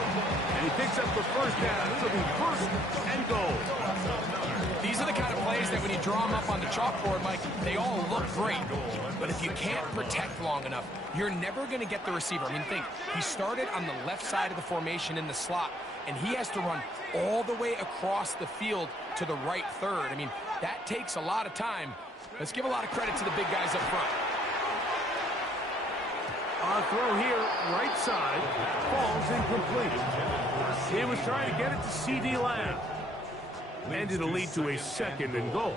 And he picks up the first down. This will be first and goal. These are the kind of plays that when you draw them up on the chalkboard, Mike, they all look great. But if you can't protect long enough, you're never going to get the receiver. I mean, think, he started on the left side of the formation in the slot, and he has to run all the way across the field to the right third. I mean, that takes a lot of time. Let's give a lot of credit to the big guys up front. On throw here, right side, falls incomplete. He was trying to get it to C.D. Lamb. And it'll lead to a second and goal.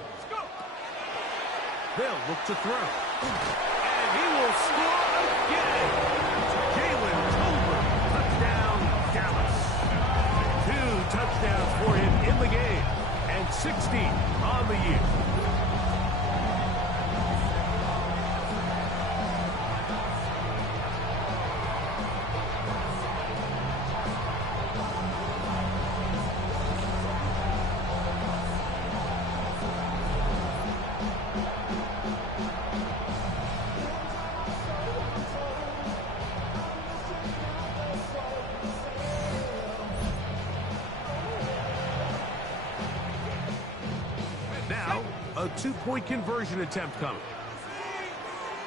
They'll look to throw. And he will score again. Jalen Tolbert, touchdown, Dallas. 2 touchdowns for him in the game. And 16 on the year. A 2-point conversion attempt coming.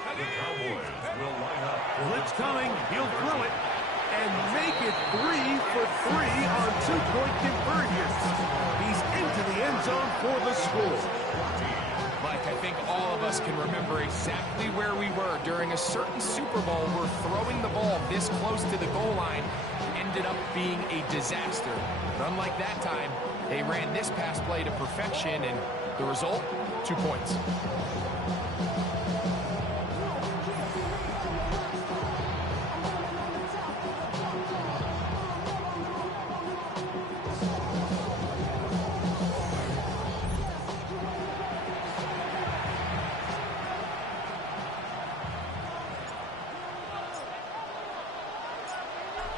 The Cowboys will line up. Blitz coming. He'll throw it and make it 3 for 3 on 2-point conversions. He's into the end zone for the score. Mike, I think all of us can remember exactly where we were during a certain Super Bowl where throwing the ball this close to the goal line ended up being a disaster. But unlike that time, they ran this pass play to perfection, and the result, 2 points.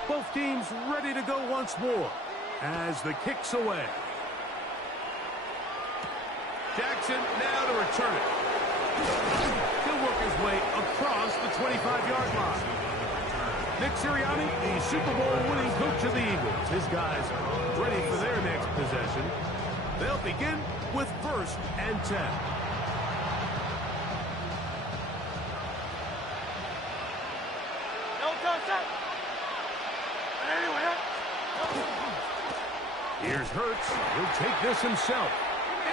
Both teams ready to go once more as the kick's away. Jackson now to return it. He'll work his way across the 25-yard line. Nick Sirianni, the Super Bowl winning coach of the Eagles. His guys ready for their next possession. They'll begin with 1st and 10. Here's Hurts. He'll take this himself.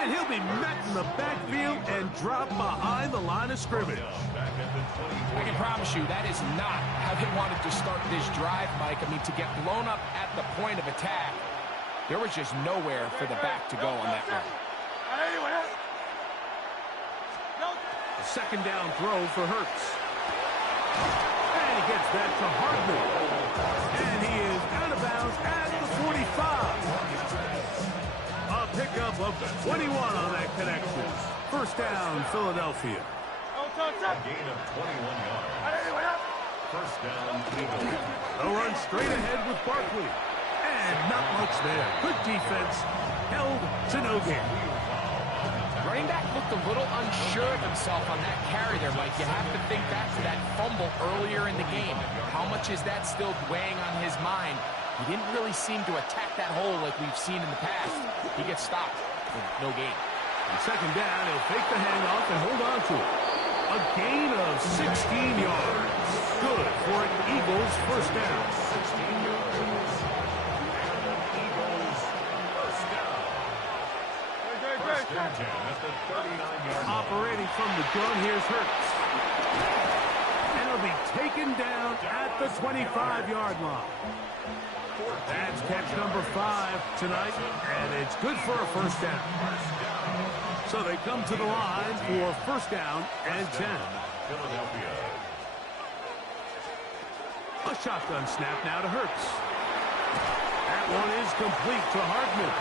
And he'll be met in the backfield and drop behind the line of scrimmage. I can promise you that is not how they wanted to start this drive, Mike. I mean, to get blown up at the point of attack, there was just nowhere for the back to go on that run. A 2nd down throw for Hurts. And he gets that to Hardman. And he is out of bounds at the 45. A pickup of 21 on that connection. 1st down, Philadelphia. A gain of 21 yards. 1st down, Eagles. They'll run straight ahead with Barkley. And not much there. Good defense. Held to no gain. Running back looked a little unsure of himself on that carry there, Mike. You have to think back to that fumble earlier in the game. How much is that still weighing on his mind? He didn't really seem to attack that hole like we've seen in the past. He gets stopped. No gain. On 2nd down, he'll fake the handoff and hold on to it. A gain of 16 yards. Good for an Eagles 1st down. 16 yards. Eagles 1st down. 1st and 10 at the 39-yard line. Operating from the gun, here's Hurts. And it'll be taken down at the 25-yard line. That's catch number 5 tonight, and it's good for a first down. So they come to the line for first down and 10. Philadelphia. A shotgun snap now to Hurts. That one is complete to Hardman.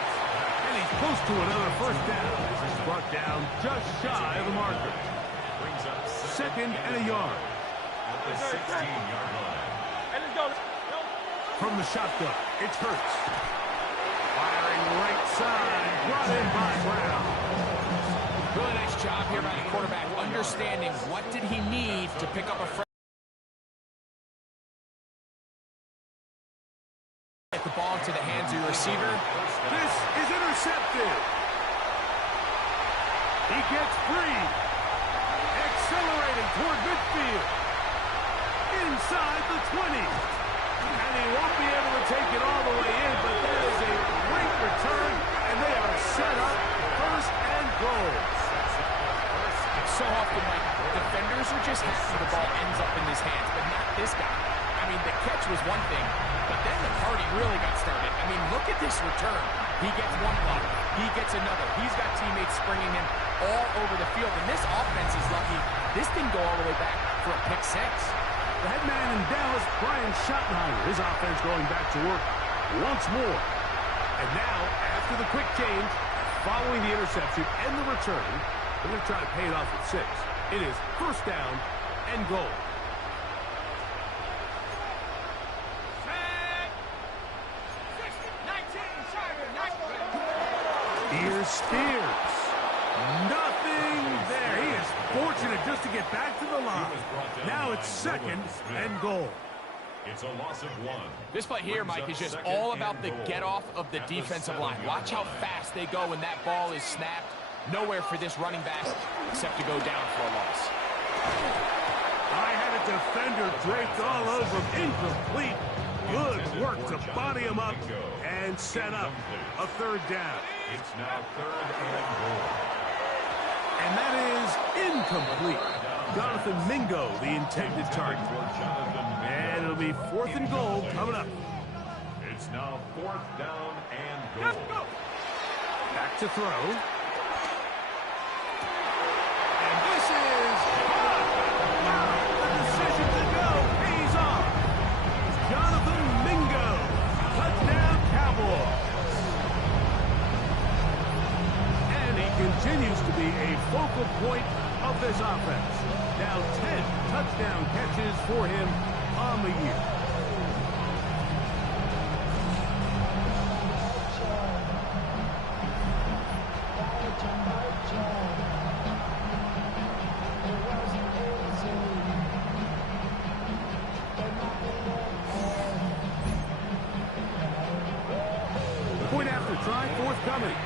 And he's close to another first down. He's brought down just shy of the marker. Brings up Second and a yard. at the 16-yard line. From the shotgun, it's Hurts. Firing right side, brought in by Brown. Really nice job here by the quarterback, understanding what did he need to pick up a get the ball into the hands of your receiver. This is intercepted. He gets free. Accelerating toward midfield. Inside the 20. And he won't be able to take it all the way in, but that is a great return, and they are set up first and goal. So often, like, defenders are just happy the ball ends up in his hands, but not this guy. I mean, the catch was one thing, but then the party really got started. I mean, look at this return. He gets one block. He gets another. He's got teammates springing him all over the field, and this offense is lucky. This didn't go all the way back for a pick 6. The head man in Dallas, Brian Schottenheimer, his offense going back to work once more. And now, after the quick change, following the interception and the return, they're going to try to pay it off with 6. It is first down and goal. Here's Spears. Nothing there. He is fortunate just to get back to the line. Now it's second and goal. It's a loss of 1. This play here, Mike, is just all about the get-off of the defensive line. Watch how fast they go when that ball is snapped. Nowhere for this running back except to go down for a loss. I had a defender draped all over him. Incomplete. Good work to body him up and set up a third down. It's now 3rd and goal. And that is incomplete. Jonathan Mingo, the intended target. And it'll be 4th and goal coming up. It's now 4th down and goal. Back to throw. And this is the decision to go pays off. Jonathan Mingo, touchdown Cowboys. And he continues to be a focal point of this offense. Now 10 touchdown catches for him on the year. Point after try forthcoming.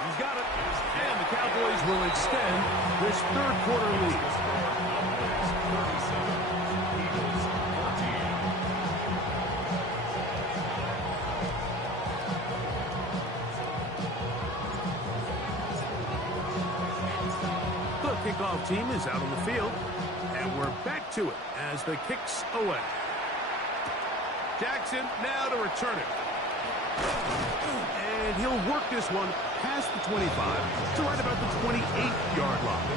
He's got it. And the Cowboys will extend this third quarter lead. The kickoff team is out on the field. And we're back to it as the kick's away. Jackson now to return it. And he'll work this one past the 25 to right about the 28-yard line.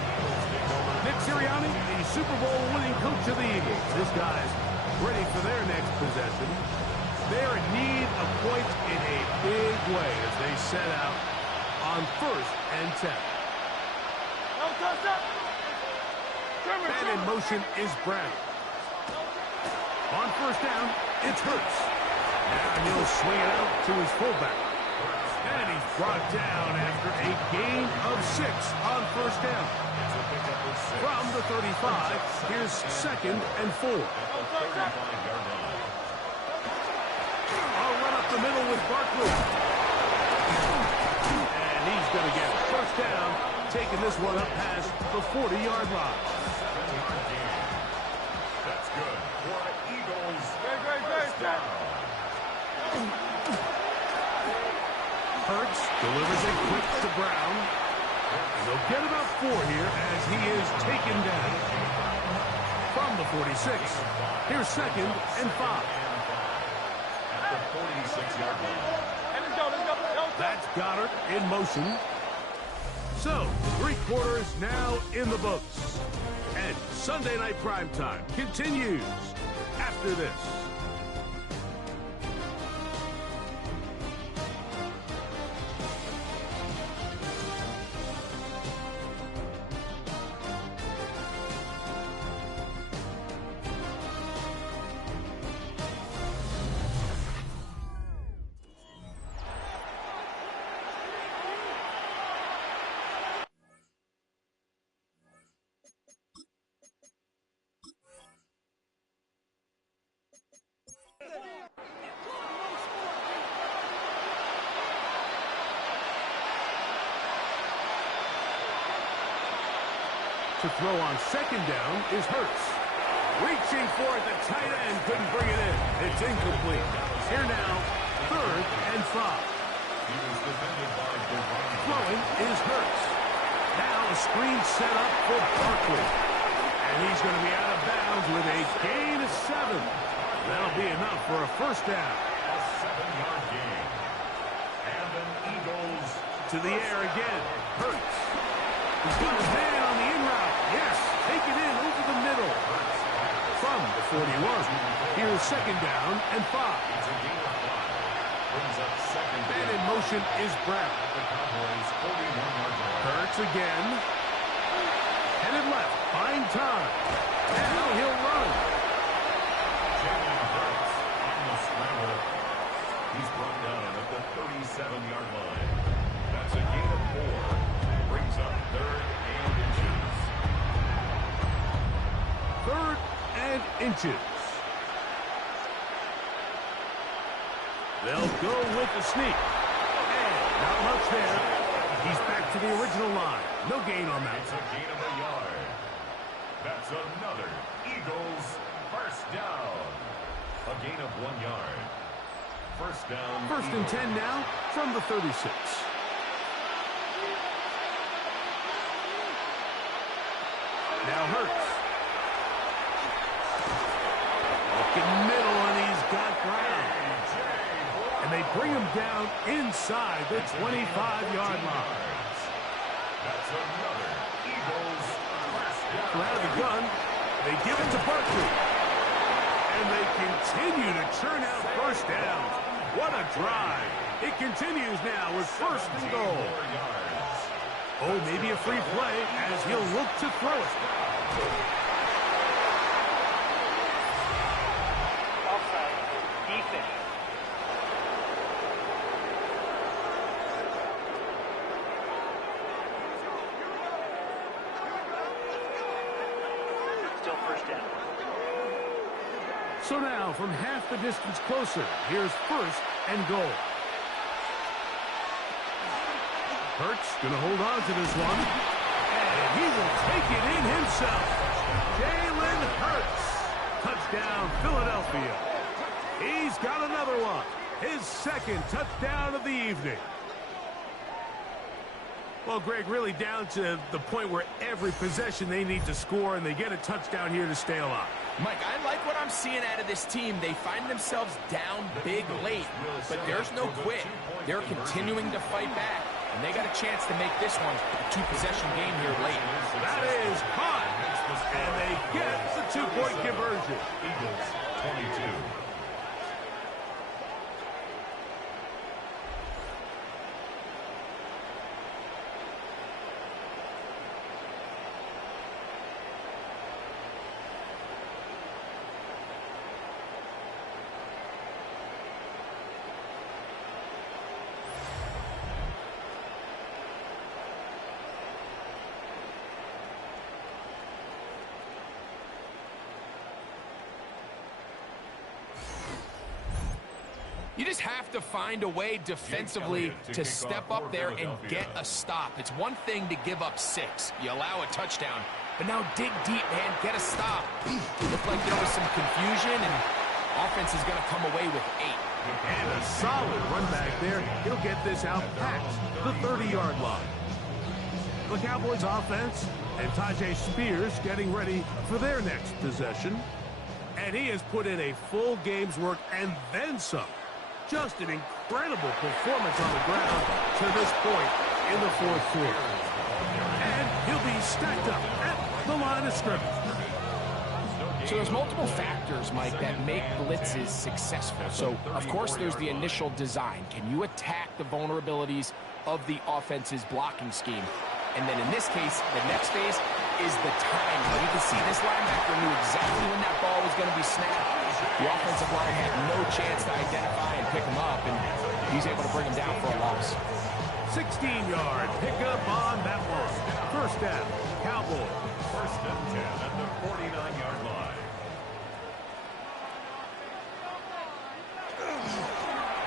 Nick Sirianni, the Super Bowl winning coach of the Eagles. This guy's ready for their next possession. They're in need of points in a big way as they set out on 1st and 10. And in motion is Brown. On first down, it's Hurts. Now he'll swing it out to his fullback. And he's brought down after a gain of 6 on first down. From the 35, here's 2nd and 4. I'll run up the middle with Barkley. And he's going to get first down, taking this one up past the 40-yard line. That's good for the Eagles. First down. Hurts delivers it quick to Brown. And they'll get about 4 here as he is taken down. From the 46, here's 2nd and 5. At the 46-yard line. That's Goddard in motion. So, 3 quarters now in the books. And Sunday Night Primetime continues after this. To throw on 2nd down is Hurts. Reaching for it, the tight end couldn't bring it in. It's incomplete. Here now, 3rd and 5. Throwing is Hurts. Now a screen set up for Barkley. And he's going to be out of bounds with a gain of 7. That'll be enough for a 1st down. A 7-yard gain. And an Eagles to the air again. Hurts. He's got his man on the in route. Yes, take it in over the middle. From the 41. Here's 2nd down and 5. It's a gain of 5. Brings up 2nd And in motion is Brown. The Cowboys 41-yard line. Hurts again. Headed left. Find time. Now he'll run. Jalen Hurts on the scramble. He's brought down at the 37-yard line. That's a gain of 4. Brings up 3rd and inches. 3rd and inches. They'll go with the sneak. And not much there. He's back to the original line. No gain on that. It's a gain of a yard. That's another Eagles 1st down. A gain of 1 yard. 1st down. 1st and 10 now from the 36. Now Hurts. Looking middle, and he's got Brown. And they bring him down inside the 25-yard line. That's another Eagles 1st down. Out of the gun, they give it to Barkley. And they continue to churn out 1st downs. What a drive. It continues now with 1st and goal. Oh, maybe a free play as he'll look to throw it. Offside. Defense. Still 1st down. So now, from half the distance closer, here's 1st and goal. Hurts going to hold on to this one. And he will take it in himself. Jalen Hurts. Touchdown, Philadelphia. He's got another one. His 2nd touchdown of the evening. Well, Greg, really down to the point where every possession they need to score, and they get a touchdown here to stay alive. Mike, I like what I'm seeing out of this team. They find themselves down big late, but there's no quit. They're continuing to fight back, and they got a chance to make this one a 2-possession game here late. That is caught, and they get the 2-point conversion. Eagles 22. You just have to find a way defensively to step up there and get a stop. It's one thing to give up 6. You allow a touchdown. But now dig deep, man. Get a stop. Looked like there was some confusion, and offense is going to come away with 8. And a solid run back there. He'll get this out past the 30-yard line. The Cowboys offense and Tajay Spears getting ready for their next possession. And he has put in a full game's work and then some. Just an incredible performance on the ground to this point in the fourth quarter. And he'll be stacked up at the line of scrimmage. So there's multiple factors, Mike, that make blitzes successful. So, of course, there's the initial design. Can you attack the vulnerabilities of the offense's blocking scheme? And then in this case, the next phase is the timing. You can see this linebacker knew exactly when that ball was going to be snapped. The offensive line had no chance to identify and pick him up, and he's able to bring him down for a loss. 16-yard pickup on that one. First down, Cowboys. First and 10 at the 49-yard line.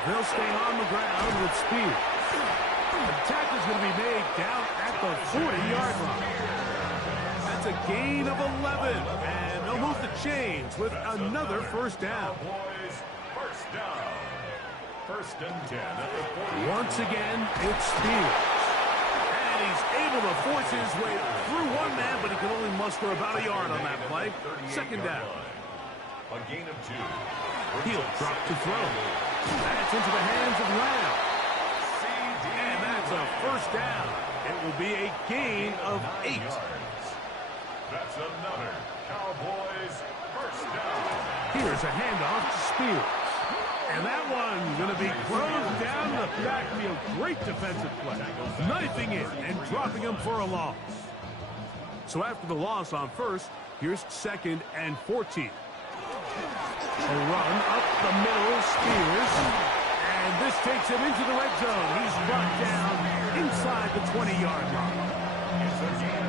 They'll stay on the ground with Spears. The tackle is going to be made down at the 40-yard line. That's a gain of 11, and they'll move the chains with another first down. Cowboys, first down. First and 10 at the 40. Once again, it's Spears. And he's able to force his way through one man, but he can only muster about a yard on that play. Second down. A gain of 2. He'll drop to throw. That's into the hands of Lamb. And that's a first down. It will be a gain of 8. That's another Cowboys first down. Here's a handoff to Spears. And that one going to be closed down the backfield. Great defensive play. Knifing in and dropping him for a loss. So after the loss on first, here's second and 14. A run up the middle, Spears. And this takes him into the red zone. He's brought down inside the 20-yard line.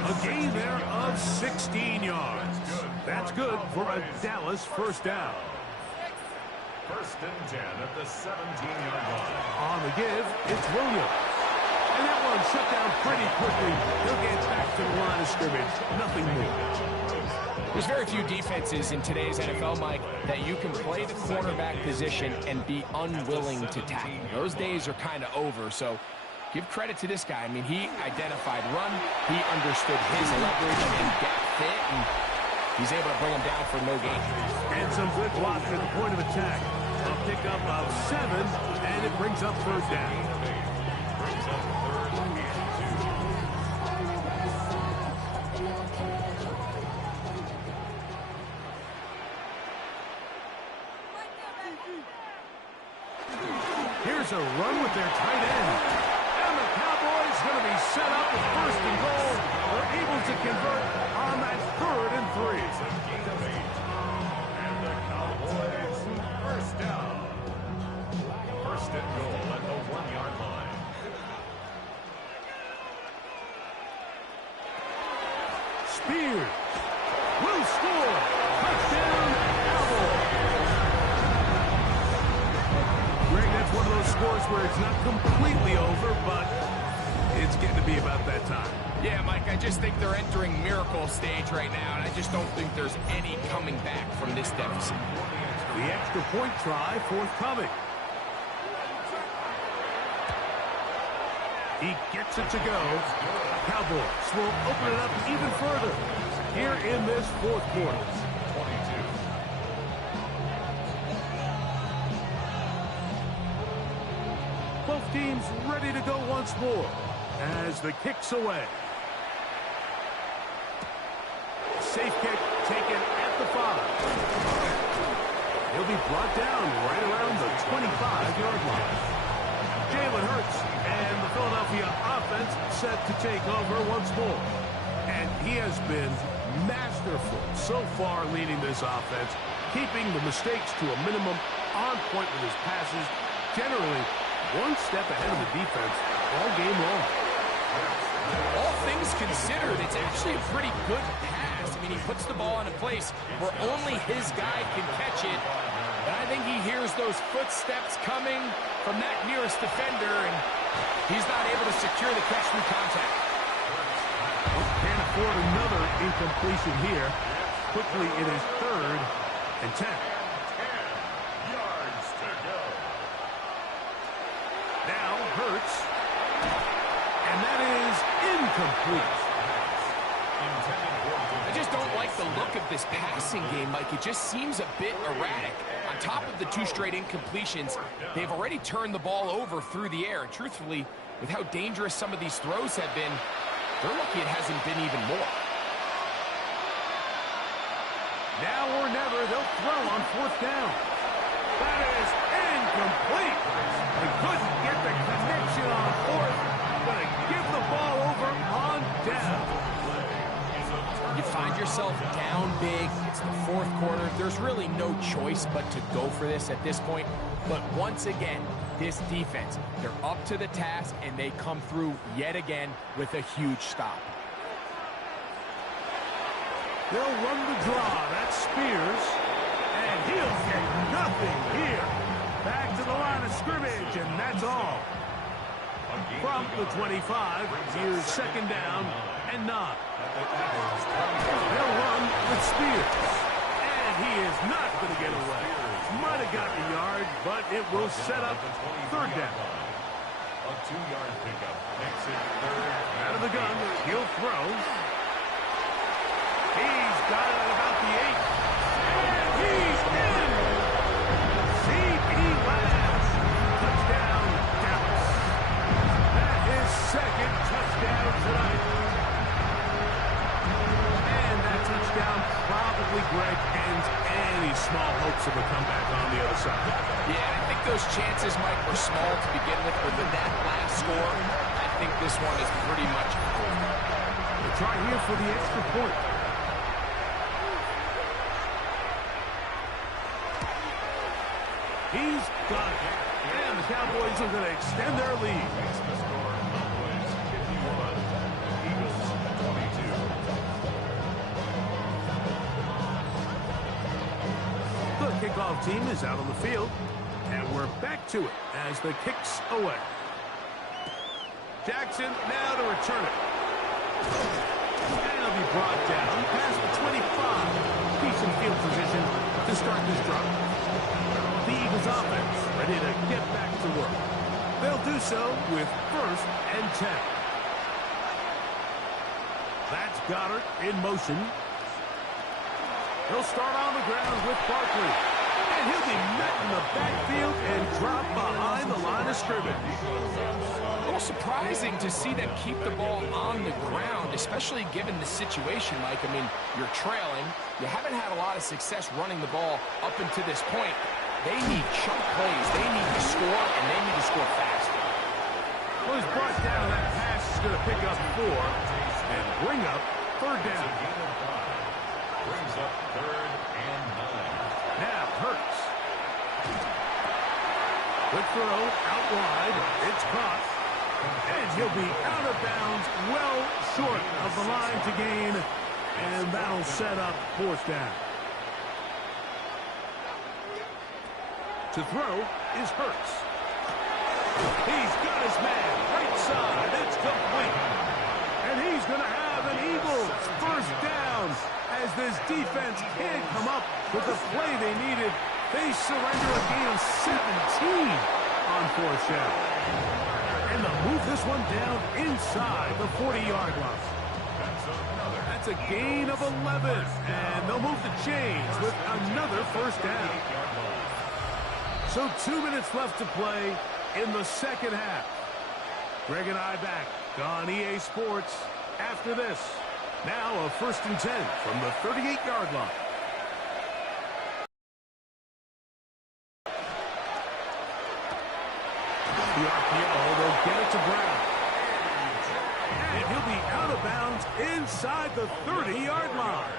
A gain there of 16 yards. That's good for a Dallas first down. First and 10 at the 17-yard line. On the give, it's Williams. And that one shut down pretty quickly. He'll get back to the line of scrimmage. Nothing more. There's very few defenses in today's NFL, Mike, that you can play the cornerback position and be unwilling to tackle. Those days are kind of over, so give credit to this guy. I mean, he identified run, he understood his leverage and gap fit, and he's able to bring him down for no gain. And some good blocking at the point of attack. A pickup of 7, and it brings up third down. Brings up third and 2. Here's a run with their tight end. And the Cowboys going to be set up with first and goal. They're able to convert on that third and 3. It's a gain of 8. And the Cowboys first down. First and goal at the 1-yard line. Spears will score. Touchdown, Cowboys. Greg, that's one of those scores where it's not completely over, but it's getting to be about that time. Yeah, Mike, I just think they're entering miracle stage right now, and I just don't think there's any coming back from this deficit. The extra point try forthcoming. He gets it to go. Cowboys will open it up even further here in this fourth quarter. 22. Both teams ready to go once more as the kick's away. Safe kick taken at the 5. He'll be brought down right around the 25-yard line. Jalen Hurts and the Philadelphia offense set to take over once more. And he has been masterful so far leading this offense, keeping the mistakes to a minimum, on point with his passes, generally one step ahead of the defense all game long. All things considered, it's actually a pretty good pass. I mean, he puts the ball in a place where only his guy can catch it. And I think he hears those footsteps coming from that nearest defender, and he's not able to secure the catch through contact. Can't afford another incompletion here. Quickly, it is 3rd and 10. 10 yards to go. Now Hurts. And that is incomplete. I just don't like the look of this passing game, Mike. It just seems a bit erratic. On top of the 2 straight incompletions, they've already turned the ball over through the air. And truthfully, with how dangerous some of these throws have been, they're lucky it hasn't been even more. Now or never, they'll throw on 4th down. That is incomplete. They couldn't get the connection on 4th. Going to give the ball over on down. You find yourself down big. It's the 4th quarter. There's really no choice but to go for this at this point. But once again, this defense, they're up to the task, and they come through yet again with a huge stop. They'll run the draw. That's Spears. And he'll get nothing here. Back to the line of scrimmage, and that's all. From the 25, here's 2nd down and 9. They'll run with Spears. And he is not going to get away. Might have gotten a yard, but it will set up 3rd down. A 2-yard pickup makes it 3rd. Out of the gun, he'll throw. He's got it at about the 8. And he's in! C.B. Lance. Touchdown, Dallas. That is 2nd touchdown tonight. And that touchdown probably, Greg, ends any small hopes of a comeback on the other side. Yeah, I think those chances, Mike, were small to begin with, but with that last score, I think this one is pretty much over. We'll try here for the extra point. He's got it. And the Cowboys are going to extend their lead. Cowboys 51, Eagles 22. The kickoff team is out on the field, and we're back to it as the kick's away. Jackson now to return it. And it'll be brought down past the 25. Decent field position to start this drive. The Eagles offense ready to get back to work. They'll do so with 1st and 10. That's Goddard in motion. He'll start on the ground with Barkley. And he'll be met in the backfield and drop behind the line of scrimmage. A little surprising to see them keep the ball on the ground, especially given the situation, Mike. I mean, you're trailing. You haven't had a lot of success running the ball up until this point. They need chunk plays. They need to score, and they need to score fast. Well, he's brought down. That pass is going to pick up 4 and bring up 3rd down. Brings up 3rd and 9. Now Hurts. Quick throw out wide. It's caught. And he'll be out of bounds, well short of the line to gain. And that'll set up 4th down. To throw is Hurts. He's got his man. Right side. It's complete. And he's going to have an Eagles 1st down. As this defense can't come up with the play they needed, they surrender a gain of 17 on 4th down. And they'll move this one down inside the 40-yard line. That's a gain of 11. And they'll move the chains with another 1st down. So 2 minutes left to play in the 2nd half. Greg and I back on EA Sports after this. Now a 1st and 10 from the 38-yard line. The RPO, they'll get it to Brown. And he'll be out of bounds inside the 30-yard line.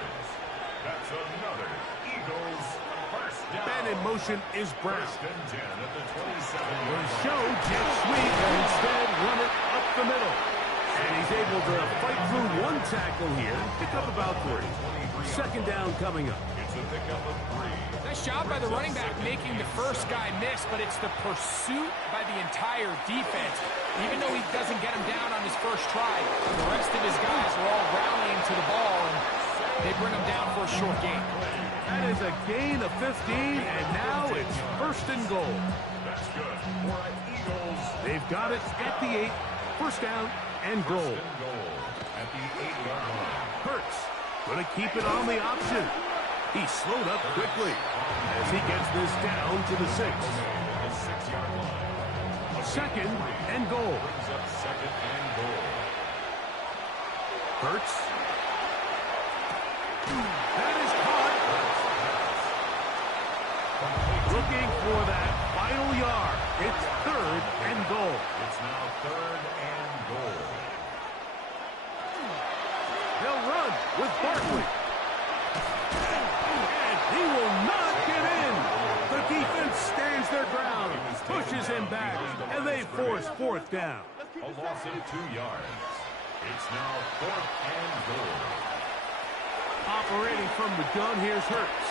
That's another Eagles 1st down. Man in motion is Brown. 1st and 10 at the 27. Will show jet sweep and instead run it up the middle. And he's able to fight through 1 tackle here, pick up about 3. 2nd down coming up. It's a pickup of 3. Nice job by the running back making the first guy miss, but it's the pursuit by the entire defense. Even though he doesn't get him down on his first try, the rest of his guys are all rallying to the ball, and they bring him down for a short gain. That is a gain of 15, and now it's 1st and goal. That's good for an Eagles. They They've got it at the 8. First down and goal. First and goal at the 8-yard line. Hurts going to keep it on the option. He slowed up quickly as he gets this down to the 6. The 6-yard line. Second and goal. Brings up second and goal. Hurts. That is caught. Looking for that final yard. It's third and goal. It's now third and goal. They'll run with Barkley. And he will not get in. The defense stands their ground, pushes him back, and they force fourth down. A loss of 2 yards. It's now fourth and goal. Operating from the gun, here's Hurts.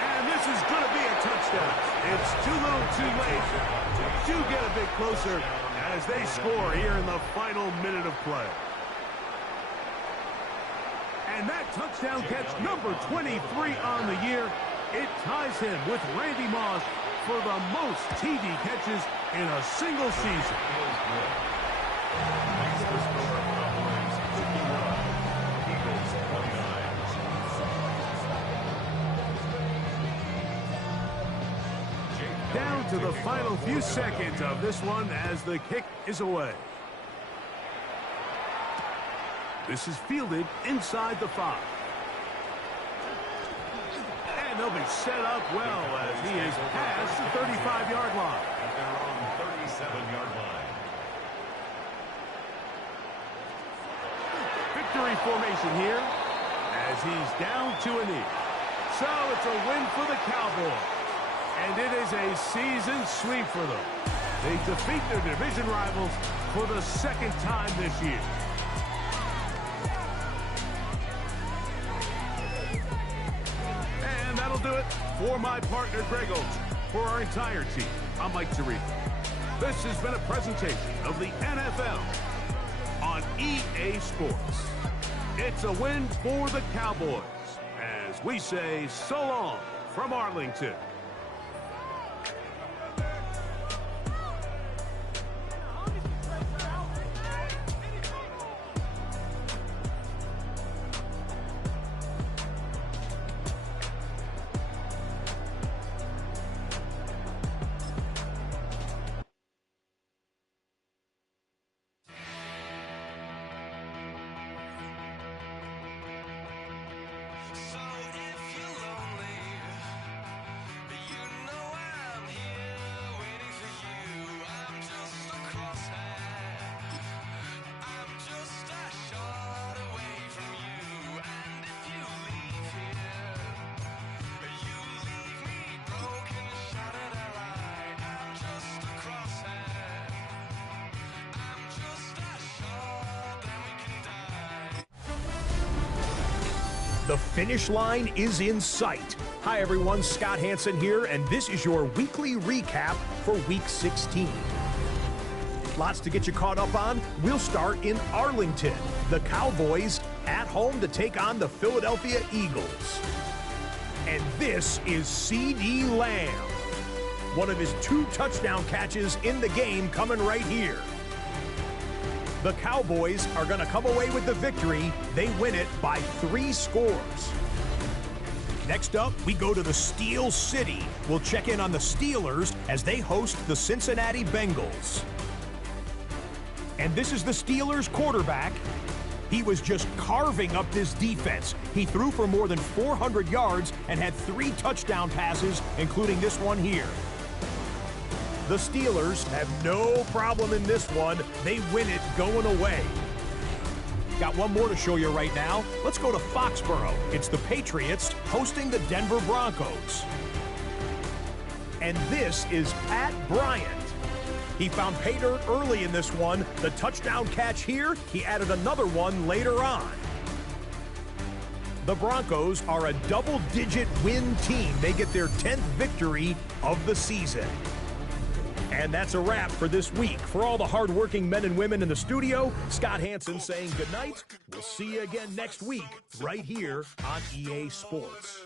And this is going to be a touchdown. It's too little too late to get a bit closer as they score here in the final minute of play. And that touchdown catch, number 23 on the year, it ties him with Randy Moss for the most TD catches in a single season. Makes the score Cowboys 51, Eagles 29. Down to the final few seconds of this one as the kick is away. This is fielded inside the 5. And they'll be set up well as he is past the 35-yard line. At their own 37-yard line. Victory formation here as he's down to a knee. So it's a win for the Cowboys. And it is a season sweep for them. They defeat their division rivals for the second time this year. And that'll do it for my partner, Greg Olson. For our entire team, I'm Mike Tirico. This has been a presentation of the NFL on EA Sports. It's a win for the Cowboys as we say so long from Arlington. The finish line is in sight. Hi everyone, Scott Hansen here, and this is your weekly recap for Week 16. Lots to get you caught up on. We'll start in Arlington. The Cowboys at home to take on the Philadelphia Eagles. And this is C.D. Lamb. One of his 2 touchdown catches in the game coming right here. The Cowboys are going to come away with the victory. They win it by 3 scores. Next up, we go to the Steel City. We'll check in on the Steelers as they host the Cincinnati Bengals. And this is the Steelers quarterback. He was just carving up this defense. He threw for more than 400 yards and had 3 touchdown passes, including this one here. The Steelers have no problem in this one. They win it going away. Got one more to show you right now. Let's go to Foxborough. It's the Patriots hosting the Denver Broncos. And this is Pat Bryant. He found pay dirt early in this one. The touchdown catch here, he added another one later on. The Broncos are a double-digit win team. They get their 10th victory of the season. And that's a wrap for this week. For all the hardworking men and women in the studio, Scott Hansen saying goodnight. We'll see you again next week right here on EA Sports.